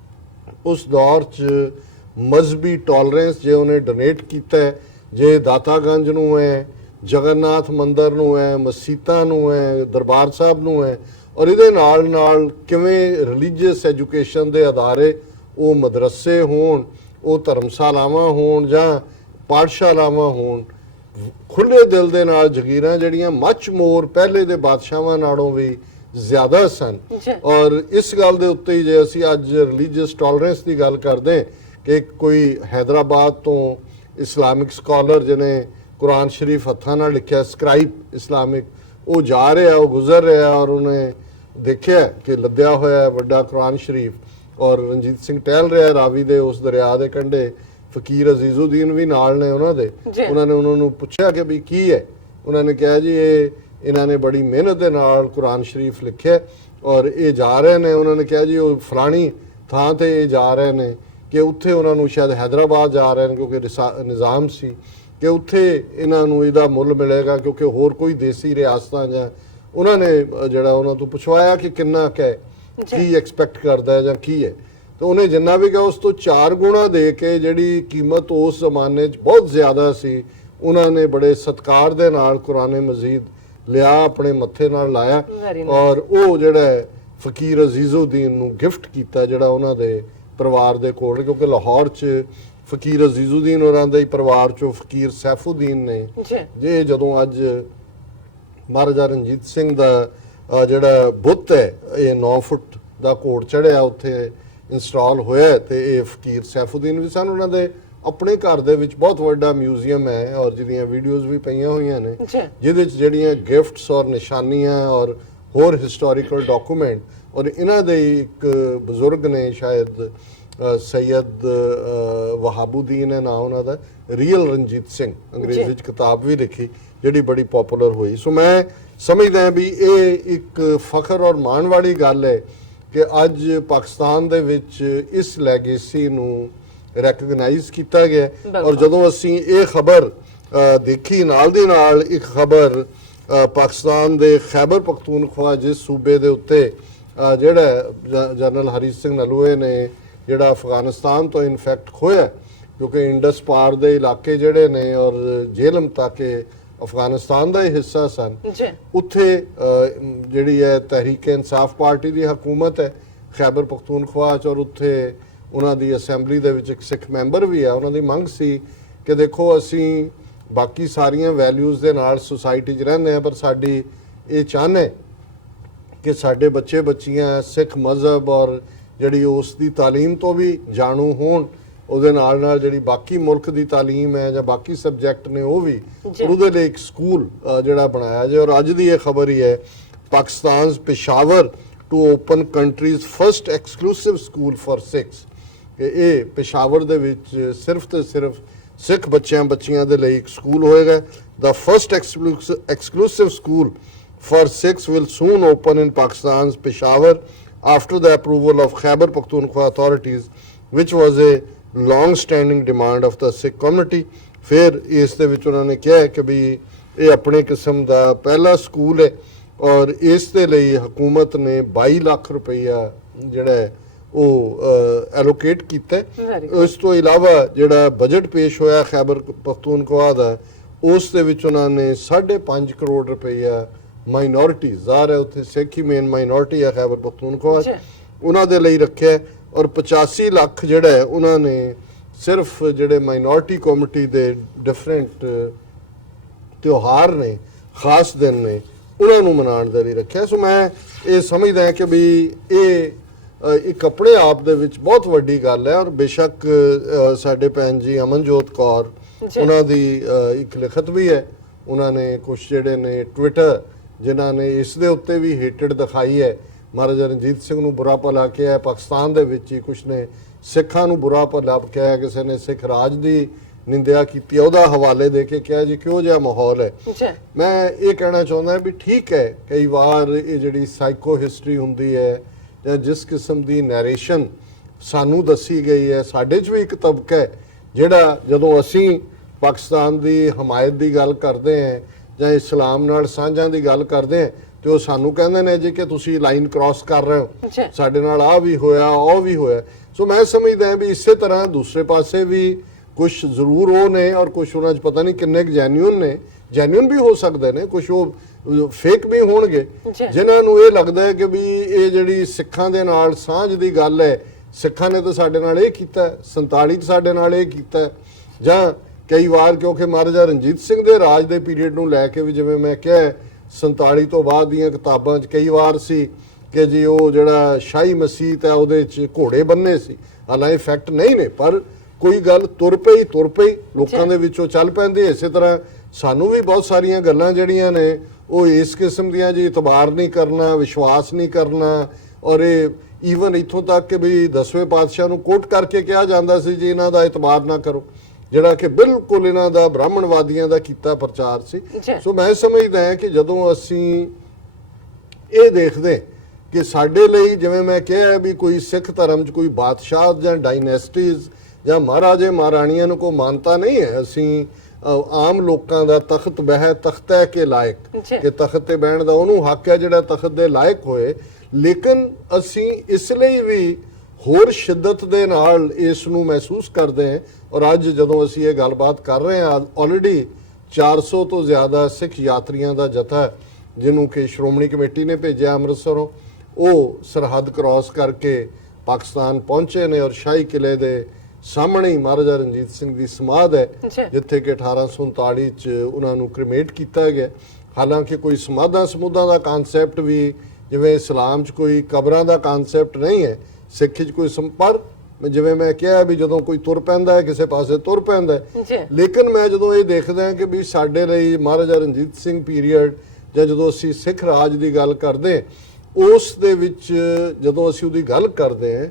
ਉਸ ਦੌਰ 'ਚ ਮਜ਼ਹਬੀ ਟੋਲਰੈਂਸ ਜੇ ਉਹਨੇ ਡੋਨੇਟ ਕੀਤਾ, ਜੇ ਦਾਤਾਗੰਜ ਨੂੰ ਹੈ, ਜਗਨਨਾਥ ਮੰਦਰ ਨੂੰ ਹੈ, ਮਸੀਤਾਂ ਨੂੰ ਹੈ, ਦਰਬਾਰ ਸਾਹਿਬ ਨੂੰ ਹੈ, ਔਰ ਇਹਦੇ ਨਾਲ ਨਾਲ ਕਿਵੇਂ ਰਿਲੀਜੀਅਸ ਐਜੂਕੇਸ਼ਨ ਦੇ ਅਦਾਰੇ, ਉਹ ਮਦਰਸੇ ਹੋਣ, ਉਹ ਧਰਮਸ਼ਾਲਾਵਾਂ ਹੋਣ ਜਾਂ ਪਾਠਸ਼ਾਲਾਵਾਂ ਹੋਣ, ਖੁੱਲੇ ਦਿਲ ਦੇ ਨਾਲ ਜਗੀਰਾਂ ਜਿਹੜੀਆਂ ਮੱਚ ਮੋਰ ਪਹਿਲੇ ਦੇ ਬਾਦਸ਼ਾਹਾਂ ਨਾਲੋਂ ਵੀ ਜ਼ਿਆਦਾ ਸਨ। ਔਰ ਇਸ ਗੱਲ ਦੇ ਉੱਤੇ ਹੀ ਜੇ ਅਸੀਂ ਅੱਜ ਰਿਲੀਜੀਅਸ ਟੋਲਰੈਂਸ ਦੀ ਗੱਲ ਕਰਦੇ ਕਿ ਕੋਈ ਹੈਦਰਾਬਾਦ ਤੋਂ ਇਸਲਾਮਿਕ ਸਕਾਲਰ ਜਿਹਨੇ ਕੁਰਾਨ ਸ਼ਰੀਫ ਹੱਥਾਂ ਨਾਲ ਲਿਖਿਆ, ਸਕ੍ਰਾਈਬ ਇਸਲਾਮਿਕ, ਉਹ ਜਾ ਰਿਹਾ, ਉਹ ਗੁਜ਼ਰ ਰਿਹਾ ਔਰ ਉਹਨੇ ਦੇਖਿਆ ਕਿ ਲੱਦਿਆ ਹੋਇਆ ਵੱਡਾ ਕੁਰਾਨ ਸ਼ਰੀਫ, ਔਰ ਰਣਜੀਤ ਸਿੰਘ ਟਹਿਲ ਰਿਹਾ ਰਾਵੀ ਦੇ ਉਸ ਦਰਿਆ ਦੇ ਕੰਢੇ, ਫਕੀਰ ਅਜ਼ੀਜ਼ੁਦੀਨ ਵੀ ਨਾਲ ਨੇ ਉਹਨਾਂ ਦੇ। ਉਹਨਾਂ ਨੇ ਉਹਨਾਂ ਨੂੰ ਪੁੱਛਿਆ ਕਿ ਵੀ ਕੀ ਹੈ, ਉਹਨਾਂ ਨੇ ਕਿਹਾ ਜੀ ਇਹਨਾਂ ਨੇ ਬੜੀ ਮਿਹਨਤ ਦੇ ਨਾਲ ਕੁਰਾਨ ਸ਼ਰੀਫ ਲਿਖਿਆ ਔਰ ਇਹ ਜਾ ਰਹੇ ਨੇ। ਉਹਨਾਂ ਨੇ ਕਿਹਾ ਜੀ ਉਹ ਫਲਾਣੀ ਥਾਂ ਤੇ ਇਹ ਜਾ ਰਹੇ ਨੇ, ਕਿ ਉੱਥੇ ਉਹਨਾਂ ਨੂੰ ਸ਼ਾਇਦ ਹੈਦਰਾਬਾਦ ਜਾ ਰਹੇ ਨੇ, ਕਿਉਂਕਿ ਨਿਜ਼ਾਮ ਸੀ ਕਿ ਉੱਥੇ ਇਹਨਾਂ ਨੂੰ ਇਹਦਾ ਮੁੱਲ ਮਿਲੇਗਾ, ਕਿਉਂਕਿ ਹੋਰ ਕੋਈ ਦੇਸੀ ਰਿਆਸਤਾਂ ਜਾਂ ਉਹਨਾਂ ਨੇ ਜਿਹੜਾ ਉਹਨਾਂ ਤੋਂ ਪੁੱਛਵਾਇਆ ਕਿ ਕਿੰਨਾ ਕੁ ਹੈ, ਕੀ ਐਕਸਪੈਕਟ ਕਰਦਾ ਹੈ ਜਾਂ ਕੀ ਹੈ, ਤੇ ਉਹਨੇ ਜਿੰਨਾ ਵੀ ਕਿਹਾ ਉਸ ਤੋਂ 4 ਗੁਣਾ ਦੇ ਕੇ ਜਿਹੜੀ ਕੀਮਤ ਉਸ ਜ਼ਮਾਨੇ 'ਚ ਬਹੁਤ ਜ਼ਿਆਦਾ ਸੀ, ਉਹਨਾਂ ਨੇ ਬੜੇ ਸਤਿਕਾਰ ਦੇ ਨਾਲ ਕੁਰਾਨ ਮਜੀਦ ਲਿਆ, ਆਪਣੇ ਮੱਥੇ ਨਾਲ ਲਾਇਆ ਔਰ ਉਹ ਜਿਹੜਾ ਫਕੀਰ ਅਜ਼ੀਜ਼ੁਦੀਨ ਨੂੰ ਗਿਫਟ ਕੀਤਾ, ਜਿਹੜਾ ਉਹਨਾਂ ਦੇ ਪਰਿਵਾਰ ਦੇ ਕੋਲ, ਕਿਉਂਕਿ ਲਾਹੌਰ 'ਚ ਫਕੀਰ ਅਜ਼ੀਜ਼ੁਦੀਨ ਹੋਰਾਂ ਦੇ ਪਰਿਵਾਰ 'ਚੋਂ ਫਕੀਰ ਸੈਫੁਦੀਨ ਨੇ ਜੇ ਜਦੋਂ ਅੱਜ ਮਹਾਰਾਜਾ ਰਣਜੀਤ ਸਿੰਘ ਦਾ ਜਿਹੜਾ ਬੁੱਤ ਹੈ ਇਹ 9 ਫੁੱਟ ਦਾ ਘੋੜ ਚੜਿਆ ਉੱਥੇ ਇੰਸਟਾਲ ਹੋਇਆ, ਤੇ ਇਹ ਫਕੀਰ ਸੈਫੁਦੀਨ ਵੀ ਸਨ। ਉਹਨਾਂ ਦੇ ਆਪਣੇ ਘਰ ਦੇ ਵਿੱਚ ਬਹੁਤ ਵੱਡਾ ਮਿਊਜ਼ੀਅਮ ਹੈ ਔਰ ਜਿਹਦੀਆਂ ਵੀਡੀਓਜ਼ ਵੀ ਪਈਆਂ ਹੋਈਆਂ ਨੇ, ਜਿਹਦੇ 'ਚ ਜਿਹੜੀਆਂ ਗਿਫਟਸ ਔਰ ਨਿਸ਼ਾਨੀਆਂ ਔਰ ਹੋਰ ਹਿਸਟੋਰੀਕਲ ਡਾਕੂਮੈਂਟ, ਔਰ ਇਹਨਾਂ ਦੇ ਇੱਕ ਬਜ਼ੁਰਗ ਨੇ ਸ਼ਾਇਦ ਸੈਯਦ ਵਹਾਬੁਦੀਨ ਹੈ ਨਾਂ ਉਹਨਾਂ ਦਾ, ਰੀਅਲ ਰਣਜੀਤ ਸਿੰਘ, ਅੰਗਰੇਜ਼ੀ ਵਿੱਚ ਕਿਤਾਬ ਵੀ ਲਿਖੀ ਜਿਹੜੀ ਬੜੀ ਪਪੂਲਰ ਹੋਈ। ਸੋ ਮੈਂ ਸਮਝਦਾ ਵੀ ਇਹ ਇੱਕ ਫਖਰ ਔਰ ਮਾਣ ਵਾਲੀ ਗੱਲ ਹੈ ਕਿ ਅੱਜ ਪਾਕਿਸਤਾਨ ਦੇ ਵਿੱਚ ਇਸ ਲੈਗੇਸੀ ਨੂੰ ਰੈਕਗਨਾਈਜ਼ ਕੀਤਾ ਗਿਆ। ਔਰ ਜਦੋਂ ਅਸੀਂ ਇਹ ਖਬਰ ਦੇਖੀ, ਨਾਲ ਦੀ ਨਾਲ ਇੱਕ ਖਬਰ ਪਾਕਿਸਤਾਨ ਦੇ ਖੈਬਰ ਪਖਤੂਨਖਵਾ ਜਿਸ ਸੂਬੇ ਦੇ ਉੱਤੇ ਜਿਹੜਾ ਜਨਰਲ ਹਰੀ ਸਿੰਘ ਨਲੂਏ ਨੇ ਜਿਹੜਾ ਅਫਗਾਨਿਸਤਾਨ ਤੋਂ ਇਨਫੈਕਟ ਖੋਇਆ, ਕਿਉਂਕਿ ਇੰਡਸ ਪਾਰ ਦੇ ਇਲਾਕੇ ਜਿਹੜੇ ਨੇ ਔਰ ਜੇਹਲਮ ਤੱਕ ਅਫਗਾਨਿਸਤਾਨ ਦਾ ਹੀ ਹਿੱਸਾ ਸਨ, ਉੱਥੇ ਜਿਹੜੀ ਹੈ ਤਹਿਰੀਕ ਇਨਸਾਫ ਪਾਰਟੀ ਦੀ ਹਕੂਮਤ ਹੈ ਖੈਬਰ ਪਖਤੂਨਖਵਾ 'ਚ, ਔਰ ਉੱਥੇ ਉਹਨਾਂ ਦੀ ਅਸੈਂਬਲੀ ਦੇ ਵਿੱਚ ਇੱਕ ਸਿੱਖ ਮੈਂਬਰ ਵੀ ਹੈ। ਉਹਨਾਂ ਦੀ ਮੰਗ ਸੀ ਕਿ ਦੇਖੋ ਅਸੀਂ ਬਾਕੀ ਸਾਰੀਆਂ ਵੈਲਿਊਜ਼ ਦੇ ਨਾਲ ਸੁਸਾਇਟੀ 'ਚ ਰਹਿੰਦੇ ਹਾਂ, ਪਰ ਸਾਡੀ ਇਹ ਚਾਹਨਾ ਹੈ ਕਿ ਸਾਡੇ ਬੱਚੇ ਬੱਚੀਆਂ ਸਿੱਖ ਮਜ਼ਹਬ ਔਰ ਜਿਹੜੀ ਉਸ ਦੀ ਤਾਲੀਮ ਤੋਂ ਵੀ ਜਾਣੂ ਹੋਣ, ਉਹਦੇ ਨਾਲ ਨਾਲ ਜਿਹੜੀ ਬਾਕੀ ਮੁਲਕ ਦੀ ਤਾਲੀਮ ਹੈ ਜਾਂ ਬਾਕੀ ਸਬਜੈਕਟ ਨੇ ਉਹ ਵੀ, ਉਹਦੇ ਲਈ ਇੱਕ ਸਕੂਲ ਜਿਹੜਾ ਬਣਾਇਆ ਜਾਏ। ਔਰ ਅੱਜ ਦੀ ਇਹ ਖਬਰ ਹੀ ਹੈ Pakistan Peshawar to open country's first exclusive school for Sikhs, ਕਿ ਇਹ ਪਿਸ਼ਾਵਰ ਦੇ ਵਿੱਚ ਸਿਰਫ ਤੇ ਸਿਰਫ ਸਿੱਖ ਬੱਚਿਆਂ ਦੇ ਲਈ ਇੱਕ ਸਕੂਲ ਹੋਏਗਾ। The first exclusive school for Sikhs will soon open in Pakistan's Peshawar after the approval of Khyber Pakhtunkhwa authorities, which was a long standing demand of the Sikh community। ਫਿਰ ਇਸ ਦੇ ਵਿੱਚ ਉਹਨਾਂ ਨੇ ਕਿਹਾ ਕਿ ਵੀ ਇਹ ਆਪਣੇ ਕਿਸਮ ਦਾ ਪਹਿਲਾ ਸਕੂਲ ਹੈ ਔਰ ਇਸ ਦੇ ਲਈ ਹਕੂਮਤ ਨੇ 22 ਲੱਖ ਰੁਪਈਆ ਜਿਹੜਾ ਉਹ ਐਲੋਕੇਟ ਕੀਤਾ। ਇਸ ਤੋਂ ਇਲਾਵਾ ਜਿਹੜਾ ਬਜਟ ਪੇਸ਼ ਹੋਇਆ ਖੈਬਰ ਪਖਤੂਨਖਵਾ ਦਾ, ਉਸ ਦੇ ਵਿੱਚ ਉਹਨਾਂ ਨੇ 5.5 ਕਰੋੜ ਰੁਪਈਆ ਮਾਈਨੋਰਿਟੀ, ਜ਼ਾਹਰ ਹੈ ਉੱਥੇ ਸਿੱਖ ਹੀ ਮੇਨ ਮਾਈਨੋਰਿਟੀ ਹੈ ਖੈਬਰ ਪਖਤੂਨਖਵਾ, ਉਹਨਾਂ ਦੇ ਲਈ ਰੱਖਿਆ। ਔਰ 85 ਲੱਖ ਜਿਹੜਾ ਹੈ ਉਹਨਾਂ ਨੇ ਸਿਰਫ ਜਿਹੜੇ ਮਾਈਨੋਰਿਟੀ ਕਮਿਊਨਿਟੀ ਦੇ ਡਿਫਰੈਂਟ ਤਿਉਹਾਰ ਨੇ, ਖਾਸ ਦਿਨ ਨੇ, ਉਹਨਾਂ ਨੂੰ ਮਨਾਉਣ ਦੇ ਲਈ ਰੱਖਿਆ। ਸੋ ਮੈਂ ਇਹ ਸਮਝਦਾ ਕਿ ਵੀ ਇਹ ਆਪਣੇ ਆਪ ਦੇ ਵਿੱਚ ਬਹੁਤ ਵੱਡੀ ਗੱਲ ਹੈ। ਔਰ ਬੇਸ਼ੱਕ ਸਾਡੇ ਭੈਣ ਜੀ ਅਮਨਜੋਤ ਕੌਰ, ਉਹਨਾਂ ਦੀ ਇੱਕ ਲਿਖਤ ਵੀ ਹੈ, ਉਹਨਾਂ ਨੇ ਕੁਝ ਜਿਹੜੇ ਨੇ ਟਵਿੱਟਰ ਜਿਨ੍ਹਾਂ ਨੇ ਇਸ ਦੇ ਉੱਤੇ ਵੀ ਹੇਟਡ ਦਿਖਾਈ ਹੈ, ਮਹਾਰਾਜਾ ਰਣਜੀਤ ਸਿੰਘ ਨੂੰ ਬੁਰਾ ਭਲਾ ਕਿਹਾ, ਪਾਕਿਸਤਾਨ ਦੇ ਵਿੱਚ ਹੀ ਕੁਝ ਨੇ ਸਿੱਖਾਂ ਨੂੰ ਬੁਰਾ ਭਲਾ ਕਿਹਾ, ਕਿਸੇ ਨੇ ਸਿੱਖ ਰਾਜ ਦੀ ਨਿੰਦਿਆ ਕੀਤੀ, ਉਹਦਾ ਹਵਾਲੇ ਦੇ ਕੇ ਕਿਹਾ ਜੀ ਕਿਹੋ ਜਿਹਾ ਮਾਹੌਲ ਹੈ। ਮੈਂ ਇਹ ਕਹਿਣਾ ਚਾਹੁੰਦਾ ਵੀ ਠੀਕ ਹੈ, ਕਈ ਵਾਰ ਇਹ ਜਿਹੜੀ ਸਾਈਕੋ ਹਿਸਟਰੀ ਹੁੰਦੀ ਹੈ ਜਾਂ ਜਿਸ ਕਿਸਮ ਦੀ ਨੈਰੇਸ਼ਨ ਸਾਨੂੰ ਦੱਸੀ ਗਈ ਹੈ, ਸਾਡੇ 'ਚ ਵੀ ਇੱਕ ਤਬਕਾ ਹੈ ਜਿਹੜਾ ਜਦੋਂ ਅਸੀਂ ਪਾਕਿਸਤਾਨ ਦੀ ਹਮਾਇਤ ਦੀ ਗੱਲ ਕਰਦੇ ਹਾਂ ਜਾਂ ਇਸਲਾਮ ਨਾਲ ਸਾਂਝਾਂ ਦੀ ਗੱਲ ਕਰਦੇ ਹਾਂ ਤੇ ਉਹ ਸਾਨੂੰ ਕਹਿੰਦੇ ਨੇ ਜੀ ਕਿ ਤੁਸੀਂ ਲਾਈਨ ਕ੍ਰਾਸ ਕਰ ਰਹੇ ਹੋ, ਸਾਡੇ ਨਾਲ ਆਹ ਵੀ ਹੋਇਆ ਉਹ ਵੀ ਹੋਇਆ। ਸੋ ਮੈਂ ਸਮਝਦਾ ਵੀ ਇਸੇ ਤਰ੍ਹਾਂ ਦੂਸਰੇ ਪਾਸੇ ਵੀ ਕੁਝ ਜ਼ਰੂਰ ਉਹ ਨੇ ਔਰ ਕੁਝ ਉਹਨਾਂ 'ਚ ਪਤਾ ਨਹੀਂ ਕਿੰਨੇ ਜੈਨੂਇਨ ਨੇ, ਜੈਨੂਇਨ ਵੀ ਹੋ ਸਕਦੇ ਨੇ, ਕੁਝ ਉਹ ਫੇਕ ਵੀ ਹੋਣਗੇ ਜਿਨ੍ਹਾਂ ਨੂੰ ਇਹ ਲੱਗਦਾ ਹੈ ਕਿ ਵੀ ਇਹ ਜਿਹੜੀ ਸਿੱਖਾਂ ਦੇ ਨਾਲ ਸਾਂਝ ਦੀ ਗੱਲ ਹੈ, ਸਿੱਖਾਂ ਨੇ ਤਾਂ ਸਾਡੇ ਨਾਲ ਇਹ ਕੀਤਾ, 47 'ਚ ਸਾਡੇ ਨਾਲ ਇਹ ਕੀਤਾ, ਜਾਂ ਕਈ ਵਾਰ ਕਿਉਂਕਿ ਮਹਾਰਾਜਾ ਰਣਜੀਤ ਸਿੰਘ ਦੇ ਰਾਜ ਦੇ ਪੀਰੀਅਡ ਨੂੰ ਲੈ ਕੇ ਵੀ ਜਿਵੇਂ ਮੈਂ ਕਿਹਾ 47 ਤੋਂ ਬਾਅਦ ਦੀਆਂ ਕਿਤਾਬਾਂ 'ਚ ਕਈ ਵਾਰ ਸੀ ਕਿ ਜੀ ਉਹ ਜਿਹੜਾ ਸ਼ਾਹੀ ਮਸੀਤ ਹੈ ਉਹਦੇ 'ਚ ਘੋੜੇ ਬੰਨੇ ਸੀ, ਹਾਲਾਂਕਿ ਫੈਕਟ ਨਹੀਂ ਨੇ, ਪਰ ਕੋਈ ਗੱਲ ਤੁਰ ਪਈ ਲੋਕਾਂ ਦੇ ਵਿੱਚੋਂ ਚੱਲ ਪੈਂਦੀ। ਇਸੇ ਤਰ੍ਹਾਂ ਸਾਨੂੰ ਵੀ ਬਹੁਤ ਸਾਰੀਆਂ ਗੱਲਾਂ ਜਿਹੜੀਆਂ ਨੇ ਉਹ ਇਸ ਕਿਸਮ ਦੀਆਂ ਜੀ ਇਤਬਾਰ ਨਹੀਂ ਕਰਨਾ, ਵਿਸ਼ਵਾਸ ਨਹੀਂ ਕਰਨਾ, ਔਰ ਇਹ ਈਵਨ ਇੱਥੋਂ ਤੱਕ ਕਿ ਵੀ 10ਵੇਂ ਪਾਤਸ਼ਾਹ ਨੂੰ ਕੋਟ ਕਰਕੇ ਕਿਹਾ ਜਾਂਦਾ ਸੀ ਜੀ ਇਹਨਾਂ ਦਾ ਇਤਬਾਰ ਨਾ ਕਰੋ, ਜਿਹੜਾ ਕਿ ਬਿਲਕੁਲ ਇਹਨਾਂ ਦਾ ਬ੍ਰਾਹਮਣਵਾਦੀਆਂ ਦਾ ਕੀਤਾ ਪ੍ਰਚਾਰ ਸੀ। ਸੋ ਮੈਂ ਸਮਝਦਾ ਹਾਂ ਕਿ ਜਦੋਂ ਅਸੀਂ ਇਹ ਦੇਖਦੇ ਕਿ ਸਾਡੇ ਲਈ ਜਿਵੇਂ ਮੈਂ ਕਿਹਾ ਵੀ ਕੋਈ ਸਿੱਖ ਧਰਮ 'ਚ ਕੋਈ ਬਾਦਸ਼ਾਹ ਜਾਂ ਡਾਇਨੈਸਟੀਜ਼ ਜਾਂ ਮਹਾਰਾਜੇ ਮਹਾਰਾਣੀਆਂ ਨੂੰ ਕੋਈ ਮਾਨਤਾ ਨਹੀਂ ਹੈ, ਅਸੀਂ ਆਮ ਲੋਕਾਂ ਦਾ ਤਖਤ ਬਹਿ ਤਖਤੈ ਕੇ ਲਾਇਕ, ਜੀ। ਕਿ ਤਖਤ ਤੇ ਬਹਿਣ ਦਾ ਉਹਨੂੰ ਹੱਕ ਹੈ ਜਿਹੜਾ ਤਖਤ ਦੇ ਲਾਇਕ ਹੋਏ। ਲੇਕਿਨ ਅਸੀਂ ਇਸ ਲਈ ਵੀ ਹੋਰ ਸ਼ਿੱਦਤ ਦੇ ਨਾਲ ਇਸ ਨੂੰ ਮਹਿਸੂਸ ਕਰਦੇ ਹਾਂ। ਔਰ ਅੱਜ ਜਦੋਂ ਅਸੀਂ ਇਹ ਗੱਲਬਾਤ ਕਰ ਰਹੇ ਹਾਂ, ਆਲਰੇਡੀ 400 ਤੋਂ ਜ਼ਿਆਦਾ ਸਿੱਖ ਯਾਤਰੀਆਂ ਦਾ ਜਥਾ ਜਿਹਨੂੰ ਕਿ ਸ਼੍ਰੋਮਣੀ ਕਮੇਟੀ ਨੇ ਭੇਜਿਆ ਅੰਮ੍ਰਿਤਸਰੋਂ, ਉਹ ਸਰਹੱਦ ਕ੍ਰਾਸ ਕਰਕੇ ਪਾਕਿਸਤਾਨ ਪਹੁੰਚੇ ਨੇ। ਔਰ ਸ਼ਾਹੀ ਕਿਲੇ ਦੇ ਸਾਹਮਣੇ ਹੀ ਮਹਾਰਾਜਾ ਰਣਜੀਤ ਸਿੰਘ ਦੀ ਸਮਾਧ ਹੈ, ਜੀ। ਜਿੱਥੇ ਕਿ 1839 ਚ ਉਹਨਾਂ ਨੂੰ ਕ੍ਰੀਮੇਟ ਕੀਤਾ ਗਿਆ। ਹਾਲਾਂਕਿ ਕੋਈ ਸਮਾਧਾਂ ਸਮੂਧਾਂ ਦਾ ਕਨਸੈਪਟ ਵੀ ਜਿਵੇਂ ਇਸਲਾਮ 'ਚ ਕੋਈ ਕਬਰਾਂ ਦਾ ਕਨਸੈਪਟ ਨਹੀਂ ਹੈ, ਸਿੱਖ 'ਚ ਕੋਈ ਪਰ ਜਿਵੇਂ ਮੈਂ ਕਿਹਾ ਵੀ ਜਦੋਂ ਕੋਈ ਤੁਰ ਪੈਂਦਾ ਹੈ ਕਿਸੇ ਪਾਸੇ ਤੁਰ ਪੈਂਦਾ ਹੈ। ਜੀ। ਲੇਕਿਨ ਮੈਂ ਜਦੋਂ ਇਹ ਦੇਖਦਾ ਹਾਂ ਕਿ ਵੀ ਸਾਡੇ ਲਈ ਮਹਾਰਾਜਾ ਰਣਜੀਤ ਸਿੰਘ ਪੀਰੀਅਡ ਜਾਂ ਜਦੋਂ ਅਸੀਂ ਸਿੱਖ ਰਾਜ ਦੀ ਗੱਲ ਕਰਦੇ, ਉਸ ਦੇ ਵਿੱਚ ਜਦੋਂ ਅਸੀਂ ਉਹਦੀ ਗੱਲ ਕਰਦੇ ਹਾਂ,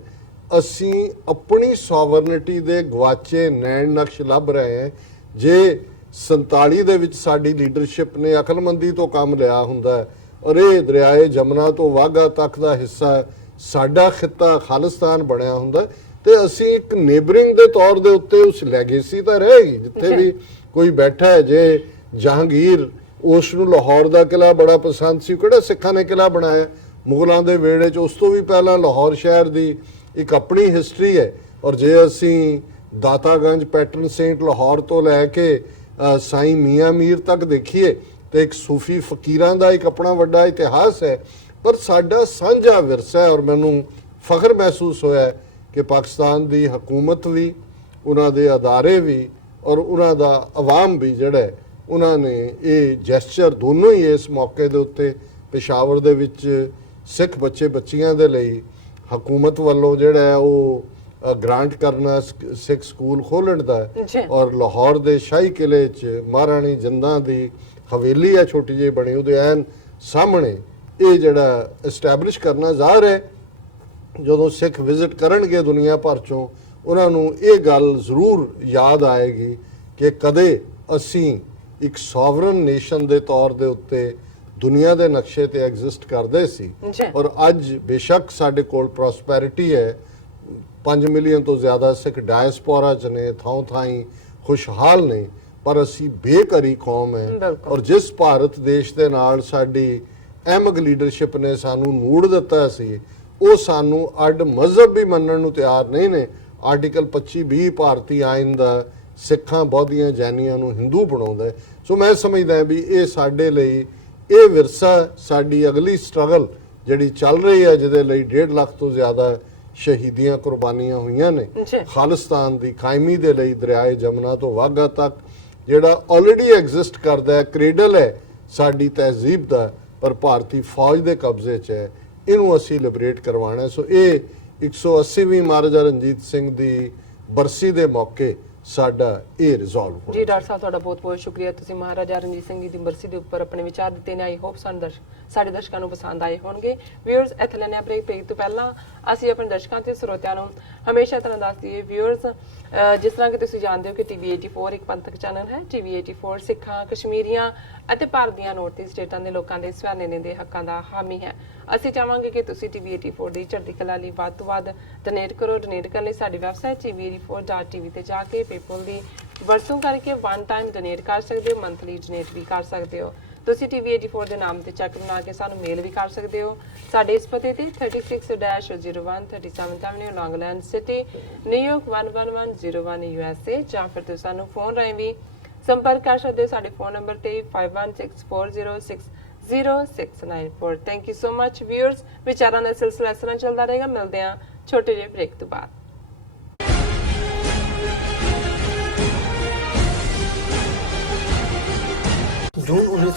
ਅਸੀਂ ਆਪਣੀ ਸੋਵਰਨਿਟੀ ਦੇ ਗਵਾਚੇ ਨੈਣ ਨਕਸ਼ ਲੱਭ ਰਹੇ ਹਾਂ। ਜੇ 47 ਦੇ ਵਿੱਚ ਸਾਡੀ ਲੀਡਰਸ਼ਿਪ ਨੇ ਅਕਲਮੰਦੀ ਤੋਂ ਕੰਮ ਲਿਆ ਹੁੰਦਾ ਔਰ ਇਹ ਦਰਿਆਏ ਜਮਨਾ ਤੋਂ ਵਾਘਾ ਤੱਕ ਦਾ ਹਿੱਸਾ ਸਾਡਾ ਖਿੱਤਾ ਖਾਲਿਸਤਾਨ ਬਣਿਆ ਹੁੰਦਾ, ਤੇ ਅਸੀਂ ਇੱਕ ਨੇਬਰਿੰਗ ਦੇ ਤੌਰ ਦੇ ਉੱਤੇ ਉਸ ਲੈਗੇਸੀ ਤਾਂ ਰਹੇਗੀ। ਜਿੱਥੇ ਵੀ ਕੋਈ ਬੈਠਾ ਹੈ, ਜੇ ਜਹਾਂਗੀਰ ਉਸ ਨੂੰ ਲਾਹੌਰ ਦਾ ਕਿਲਾ ਬੜਾ ਪਸੰਦ ਸੀ, ਕਿਹੜਾ ਸਿੱਖਾਂ ਨੇ ਕਿਲਾ ਬਣਾਇਆ ਮੁਗਲਾਂ ਦੇ ਵੇੜੇ 'ਚ, ਉਸ ਤੋਂ ਵੀ ਪਹਿਲਾਂ ਲਾਹੌਰ ਸ਼ਹਿਰ ਦੀ ਇੱਕ ਆਪਣੀ ਹਿਸਟਰੀ ਹੈ। ਔਰ ਜੇ ਅਸੀਂ ਦਾਤਾਗੰਜ ਪੈਟਰਨ ਸੇਂਟ ਲਾਹੌਰ ਤੋਂ ਲੈ ਕੇ ਸਾਈਂ ਮੀਆਂ ਮੀਰ ਤੱਕ ਦੇਖੀਏ ਤੇ ਇੱਕ ਸੂਫੀ ਫਕੀਰਾਂ ਦਾ ਇੱਕ ਆਪਣਾ ਵੱਡਾ ਇਤਿਹਾਸ ਹੈ। ਪਰ ਸਾਡਾ ਸਾਂਝਾ ਵਿਰਸਾ ਹੈ। ਔਰ ਮੈਨੂੰ ਫਖਰ ਮਹਿਸੂਸ ਹੋਇਆ ਕਿ ਪਾਕਿਸਤਾਨ ਦੀ ਹਕੂਮਤ ਵੀ, ਉਹਨਾਂ ਦੇ ਅਦਾਰੇ ਵੀ ਔਰ ਉਹਨਾਂ ਦਾ ਆਵਾਮ ਵੀ ਜਿਹੜਾ ਉਹਨਾਂ ਨੇ ਇਹ ਜੈਸਚਰ ਦੋਨੋਂ ਹੀ ਇਸ ਮੌਕੇ ਦੇ ਉੱਤੇ ਪੇਸ਼ਾਵਰ ਦੇ ਵਿੱਚ ਸਿੱਖ ਬੱਚੇ ਬੱਚੀਆਂ ਦੇ ਲਈ ਹਕੂਮਤ ਵੱਲੋਂ ਜਿਹੜਾ ਹੈ ਉਹ ਗ੍ਰਾਂਟ ਕਰਨਾ ਸਿੱਖ ਸਕੂਲ ਖੋਲ੍ਹਣ ਦਾ, ਔਰ ਲਾਹੌਰ ਦੇ ਸ਼ਾਹੀ ਕਿਲੇ 'ਚ ਮਹਾਰਾਣੀ ਜਿੰਦਾਂ ਦੀ ਹਵੇਲੀ ਹੈ ਛੋਟੀ ਜਿਹੀ ਬਣੀ, ਉਹਦੇ ਐਨ ਸਾਹਮਣੇ ਇਹ ਜਿਹੜਾ ਐਸਟੈਬਲਿਸ਼ ਕਰਨਾ ਜ਼ਾਹਰ ਹੈ ਜਦੋਂ ਸਿੱਖ ਵਿਜ਼ਿਟ ਕਰਨਗੇ ਦੁਨੀਆ ਭਰ ਚੋਂ, ਉਹਨਾਂ ਨੂੰ ਇਹ ਗੱਲ ਜ਼ਰੂਰ ਯਾਦ ਆਏਗੀ ਕਿ ਕਦੇ ਅਸੀਂ ਇੱਕ ਸੋਵਰਨ ਨੇਸ਼ਨ ਦੇ ਤੌਰ ਦੇ ਉੱਤੇ ਦੁਨੀਆ ਦੇ ਨਕਸ਼ੇ ਤੇ ਐਗਜ਼ਿਸਟ ਕਰਦੇ ਸੀ। ਔਰ ਅੱਜ ਬੇਸ਼ੱਕ ਸਾਡੇ ਕੋਲ ਪ੍ਰੋਸਪੈਰਿਟੀ ਹੈ, 5 ਮਿਲੀਅਨ ਤੋਂ ਜ਼ਿਆਦਾ ਸਿੱਖ ਡਾਇਸਪੋਰਾ 'ਚ ਨੇ, ਥਾਂ ਥਾਈਂ ਖੁਸ਼ਹਾਲ ਨੇ, ਪਰ ਅਸੀਂ ਬੇਘਰੀ ਕੌਮ ਹੈ। ਔਰ ਜਿਸ ਭਾਰਤ ਦੇਸ਼ ਦੇ ਨਾਲ ਸਾਡੀ ਅਹਿਮਕ ਲੀਡਰਸ਼ਿਪ ਨੇ ਸਾਨੂੰ ਨੂੜ ਦਿੱਤਾ ਸੀ, ਉਹ ਸਾਨੂੰ ਅੱਡ ਮਜ਼ਹਬ ਵੀ ਮੰਨਣ ਨੂੰ ਤਿਆਰ ਨਹੀਂ ਨੇ। ਆਰਟੀਕਲ 25(20) ਭਾਰਤੀ ਆਇਨ ਦਾ ਸਿੱਖਾਂ ਬੌਧੀਆਂ ਜੈਨੀਆਂ ਨੂੰ ਹਿੰਦੂ ਬਣਾਉਂਦਾ ਹੈ। ਸੋ ਮੈਂ ਸਮਝਦਾ ਵੀ ਇਹ ਸਾਡੇ ਲਈ ਇਹ ਵਿਰਸਾ, ਸਾਡੀ ਅਗਲੀ ਸਟਰਗਲ ਜਿਹੜੀ ਚੱਲ ਰਹੀ ਹੈ, ਜਿਹਦੇ ਲਈ 1.5 ਲੱਖ ਤੋਂ ਜ਼ਿਆਦਾ ਸ਼ਹੀਦੀਆਂ ਕੁਰਬਾਨੀਆਂ ਹੋਈਆਂ ਨੇ ਖਾਲਿਸਤਾਨ ਦੀ ਕਾਇਮੀ ਦੇ ਲਈ, ਦਰਿਆਏ ਜਮਨਾ ਤੋਂ ਵਾਘਾ ਤੱਕ ਜਿਹੜਾ ਆਲਰੇਡੀ ਐਗਜ਼ਿਸਟ ਕਰਦਾ ਹੈ, ਕ੍ਰੇਡਲ ਹੈ ਸਾਡੀ ਤਹਿਜ਼ੀਬ ਦਾ, ਪਰ ਭਾਰਤੀ ਫੌਜ ਦੇ ਕਬਜ਼ੇ 'ਚ ਹੈ। ਇਹਨੂੰ ਅਸੀਂ ਲਿਬਰੇਟ ਕਰਵਾਉਣਾ। ਸੋ ਇਹ 180ਵੀਂ ਮਹਾਰਾਜਾ ਰਣਜੀਤ ਸਿੰਘ ਦੀ ਬਰਸੀ ਦੇ ਮੌਕੇ ਸਾਡਾ ਇਹ ਰਿਜ਼ੋਲਵ ਹੋਇਆ। ਜੀ ਡਾਕਟਰ ਸਾਹਿਬ, ਤੁਹਾਡਾ ਬਹੁਤ-ਬਹੁਤ ਸ਼ੁਕਰੀਆ। ਤੁਸੀਂ ਮਹਾਰਾਜਾ ਰਣਜੀਤ ਸਿੰਘ ਜੀ ਦੀ ਬਰਸੀ ਦੇ ਉੱਪਰ ਆਪਣੇ ਵਿਚਾਰ ਦਿੱਤੇ ਨੇ। ਆਈ ਹੋਪ ਸਾਡੇ ਦਰਸ਼ਕਾਂ ਨੂੰ ਪਸੰਦ ਆਏ ਹੋਣਗੇ। ਵਿਊਅਰਸ, ਇੱਥੇ ਲੈਣੇ ਆ ਬ੍ਰੇਕ ਤੋਂ ਪਹਿਲਾਂ ਅਸੀਂ ਆਪਣੇ ਦਰਸ਼ਕਾਂ ਤੇ ਸਰੋਤਿਆਂ ਨੂੰ ਹਮੇਸ਼ਾ ਤਰ੍ਹਾਂ ਦੱਸਦੀ ਹੈ ਵਿਊਅਰਸ, ਜਿਸ ਤਰ੍ਹਾਂ ਕਿ ਤੁਸੀਂ ਜਾਣਦੇ ਹੋ ਕਿ TV 84 ਇੱਕ ਪੰਥਕ ਚੈਨਲ ਹੈ। TV 84 ਸਿੱਖਾਂ, ਕਸ਼ਮੀਰੀਆਂ ਅਤੇ ਭਾਰਤ ਦੀਆਂ ਨੌਰਥ ਈਸਟ ਸਟੇਟਾਂ ਦੇ ਲੋਕਾਂ ਦੇ ਸਵੈਨੇ ਦੇ ਹੱਕਾਂ ਦਾ ਹਾਮੀ ਹੈ। ਅਸੀਂ ਚਾਹਾਂਗੇ ਕਿ ਤੁਸੀਂ TV 84 ਦੀ ਚੜ੍ਹਦੀ ਕਲਾ ਲਈ ਵੱਧ ਤੋਂ ਵੱਧ ਡੋਨੇਟ ਕਰੋ। ਡੋਨੇਟ ਕਰਨ ਲਈ ਸਾਡੀ ਵੈਬਸਾਈਟ tv84.tv ਤੇ ਜਾ ਕੇ ਪੇਪਲ ਦੀ ਵਰਤੋਂ ਕਰਕੇ ਵਨ ਟਾਈਮ ਡੋਨੇਟ ਕਰ ਸਕਦੇ ਹੋ, ਮੰਥਲੀ ਡੋਨੇਟ ਵੀ ਕਰ ਸਕਦੇ ਹੋ। ਤੁਸੀਂ TV 84 ਦੇ ਨਾਮ ਤੇ ਚੈੱਕ ਬਣਾ ਕੇ ਸਾਨੂੰ ਮੇਲ ਵੀ ਕਰ ਸਕਦੇ ਹੋ। ਸਾਡੇ ਇਸ ਪਤੇ ਤੇ 36-01 37th Avenue, Long Island City, New York 11101 USA, ਜਾਂ ਫਿਰ ਤੁਸੀਂ ਸਾਨੂੰ ਫੋਨ ਰਾਹੀਂ ਵੀ ਸੰਪਰਕ ਕਰ ਸਕਦੇ ਹੋ। ਸਾਡੇ ਫੋਨ ਨੰਬਰ ਤੇ 5164060694। Thank you so much viewers. ਵਿਚਾਰਾਂ ਦਾ ਸਿਲਸਿਲਾ ਇਸ ਤਰ੍ਹਾਂ ਚੱਲਦਾ ਰਹੇਗਾ। ਮਿਲਦੇ ਹਾਂ ਛੋਟੇ ਜਿਹੇ ਬ੍ਰੇਕ ਤੋਂ ਬਾਅਦ। जून 19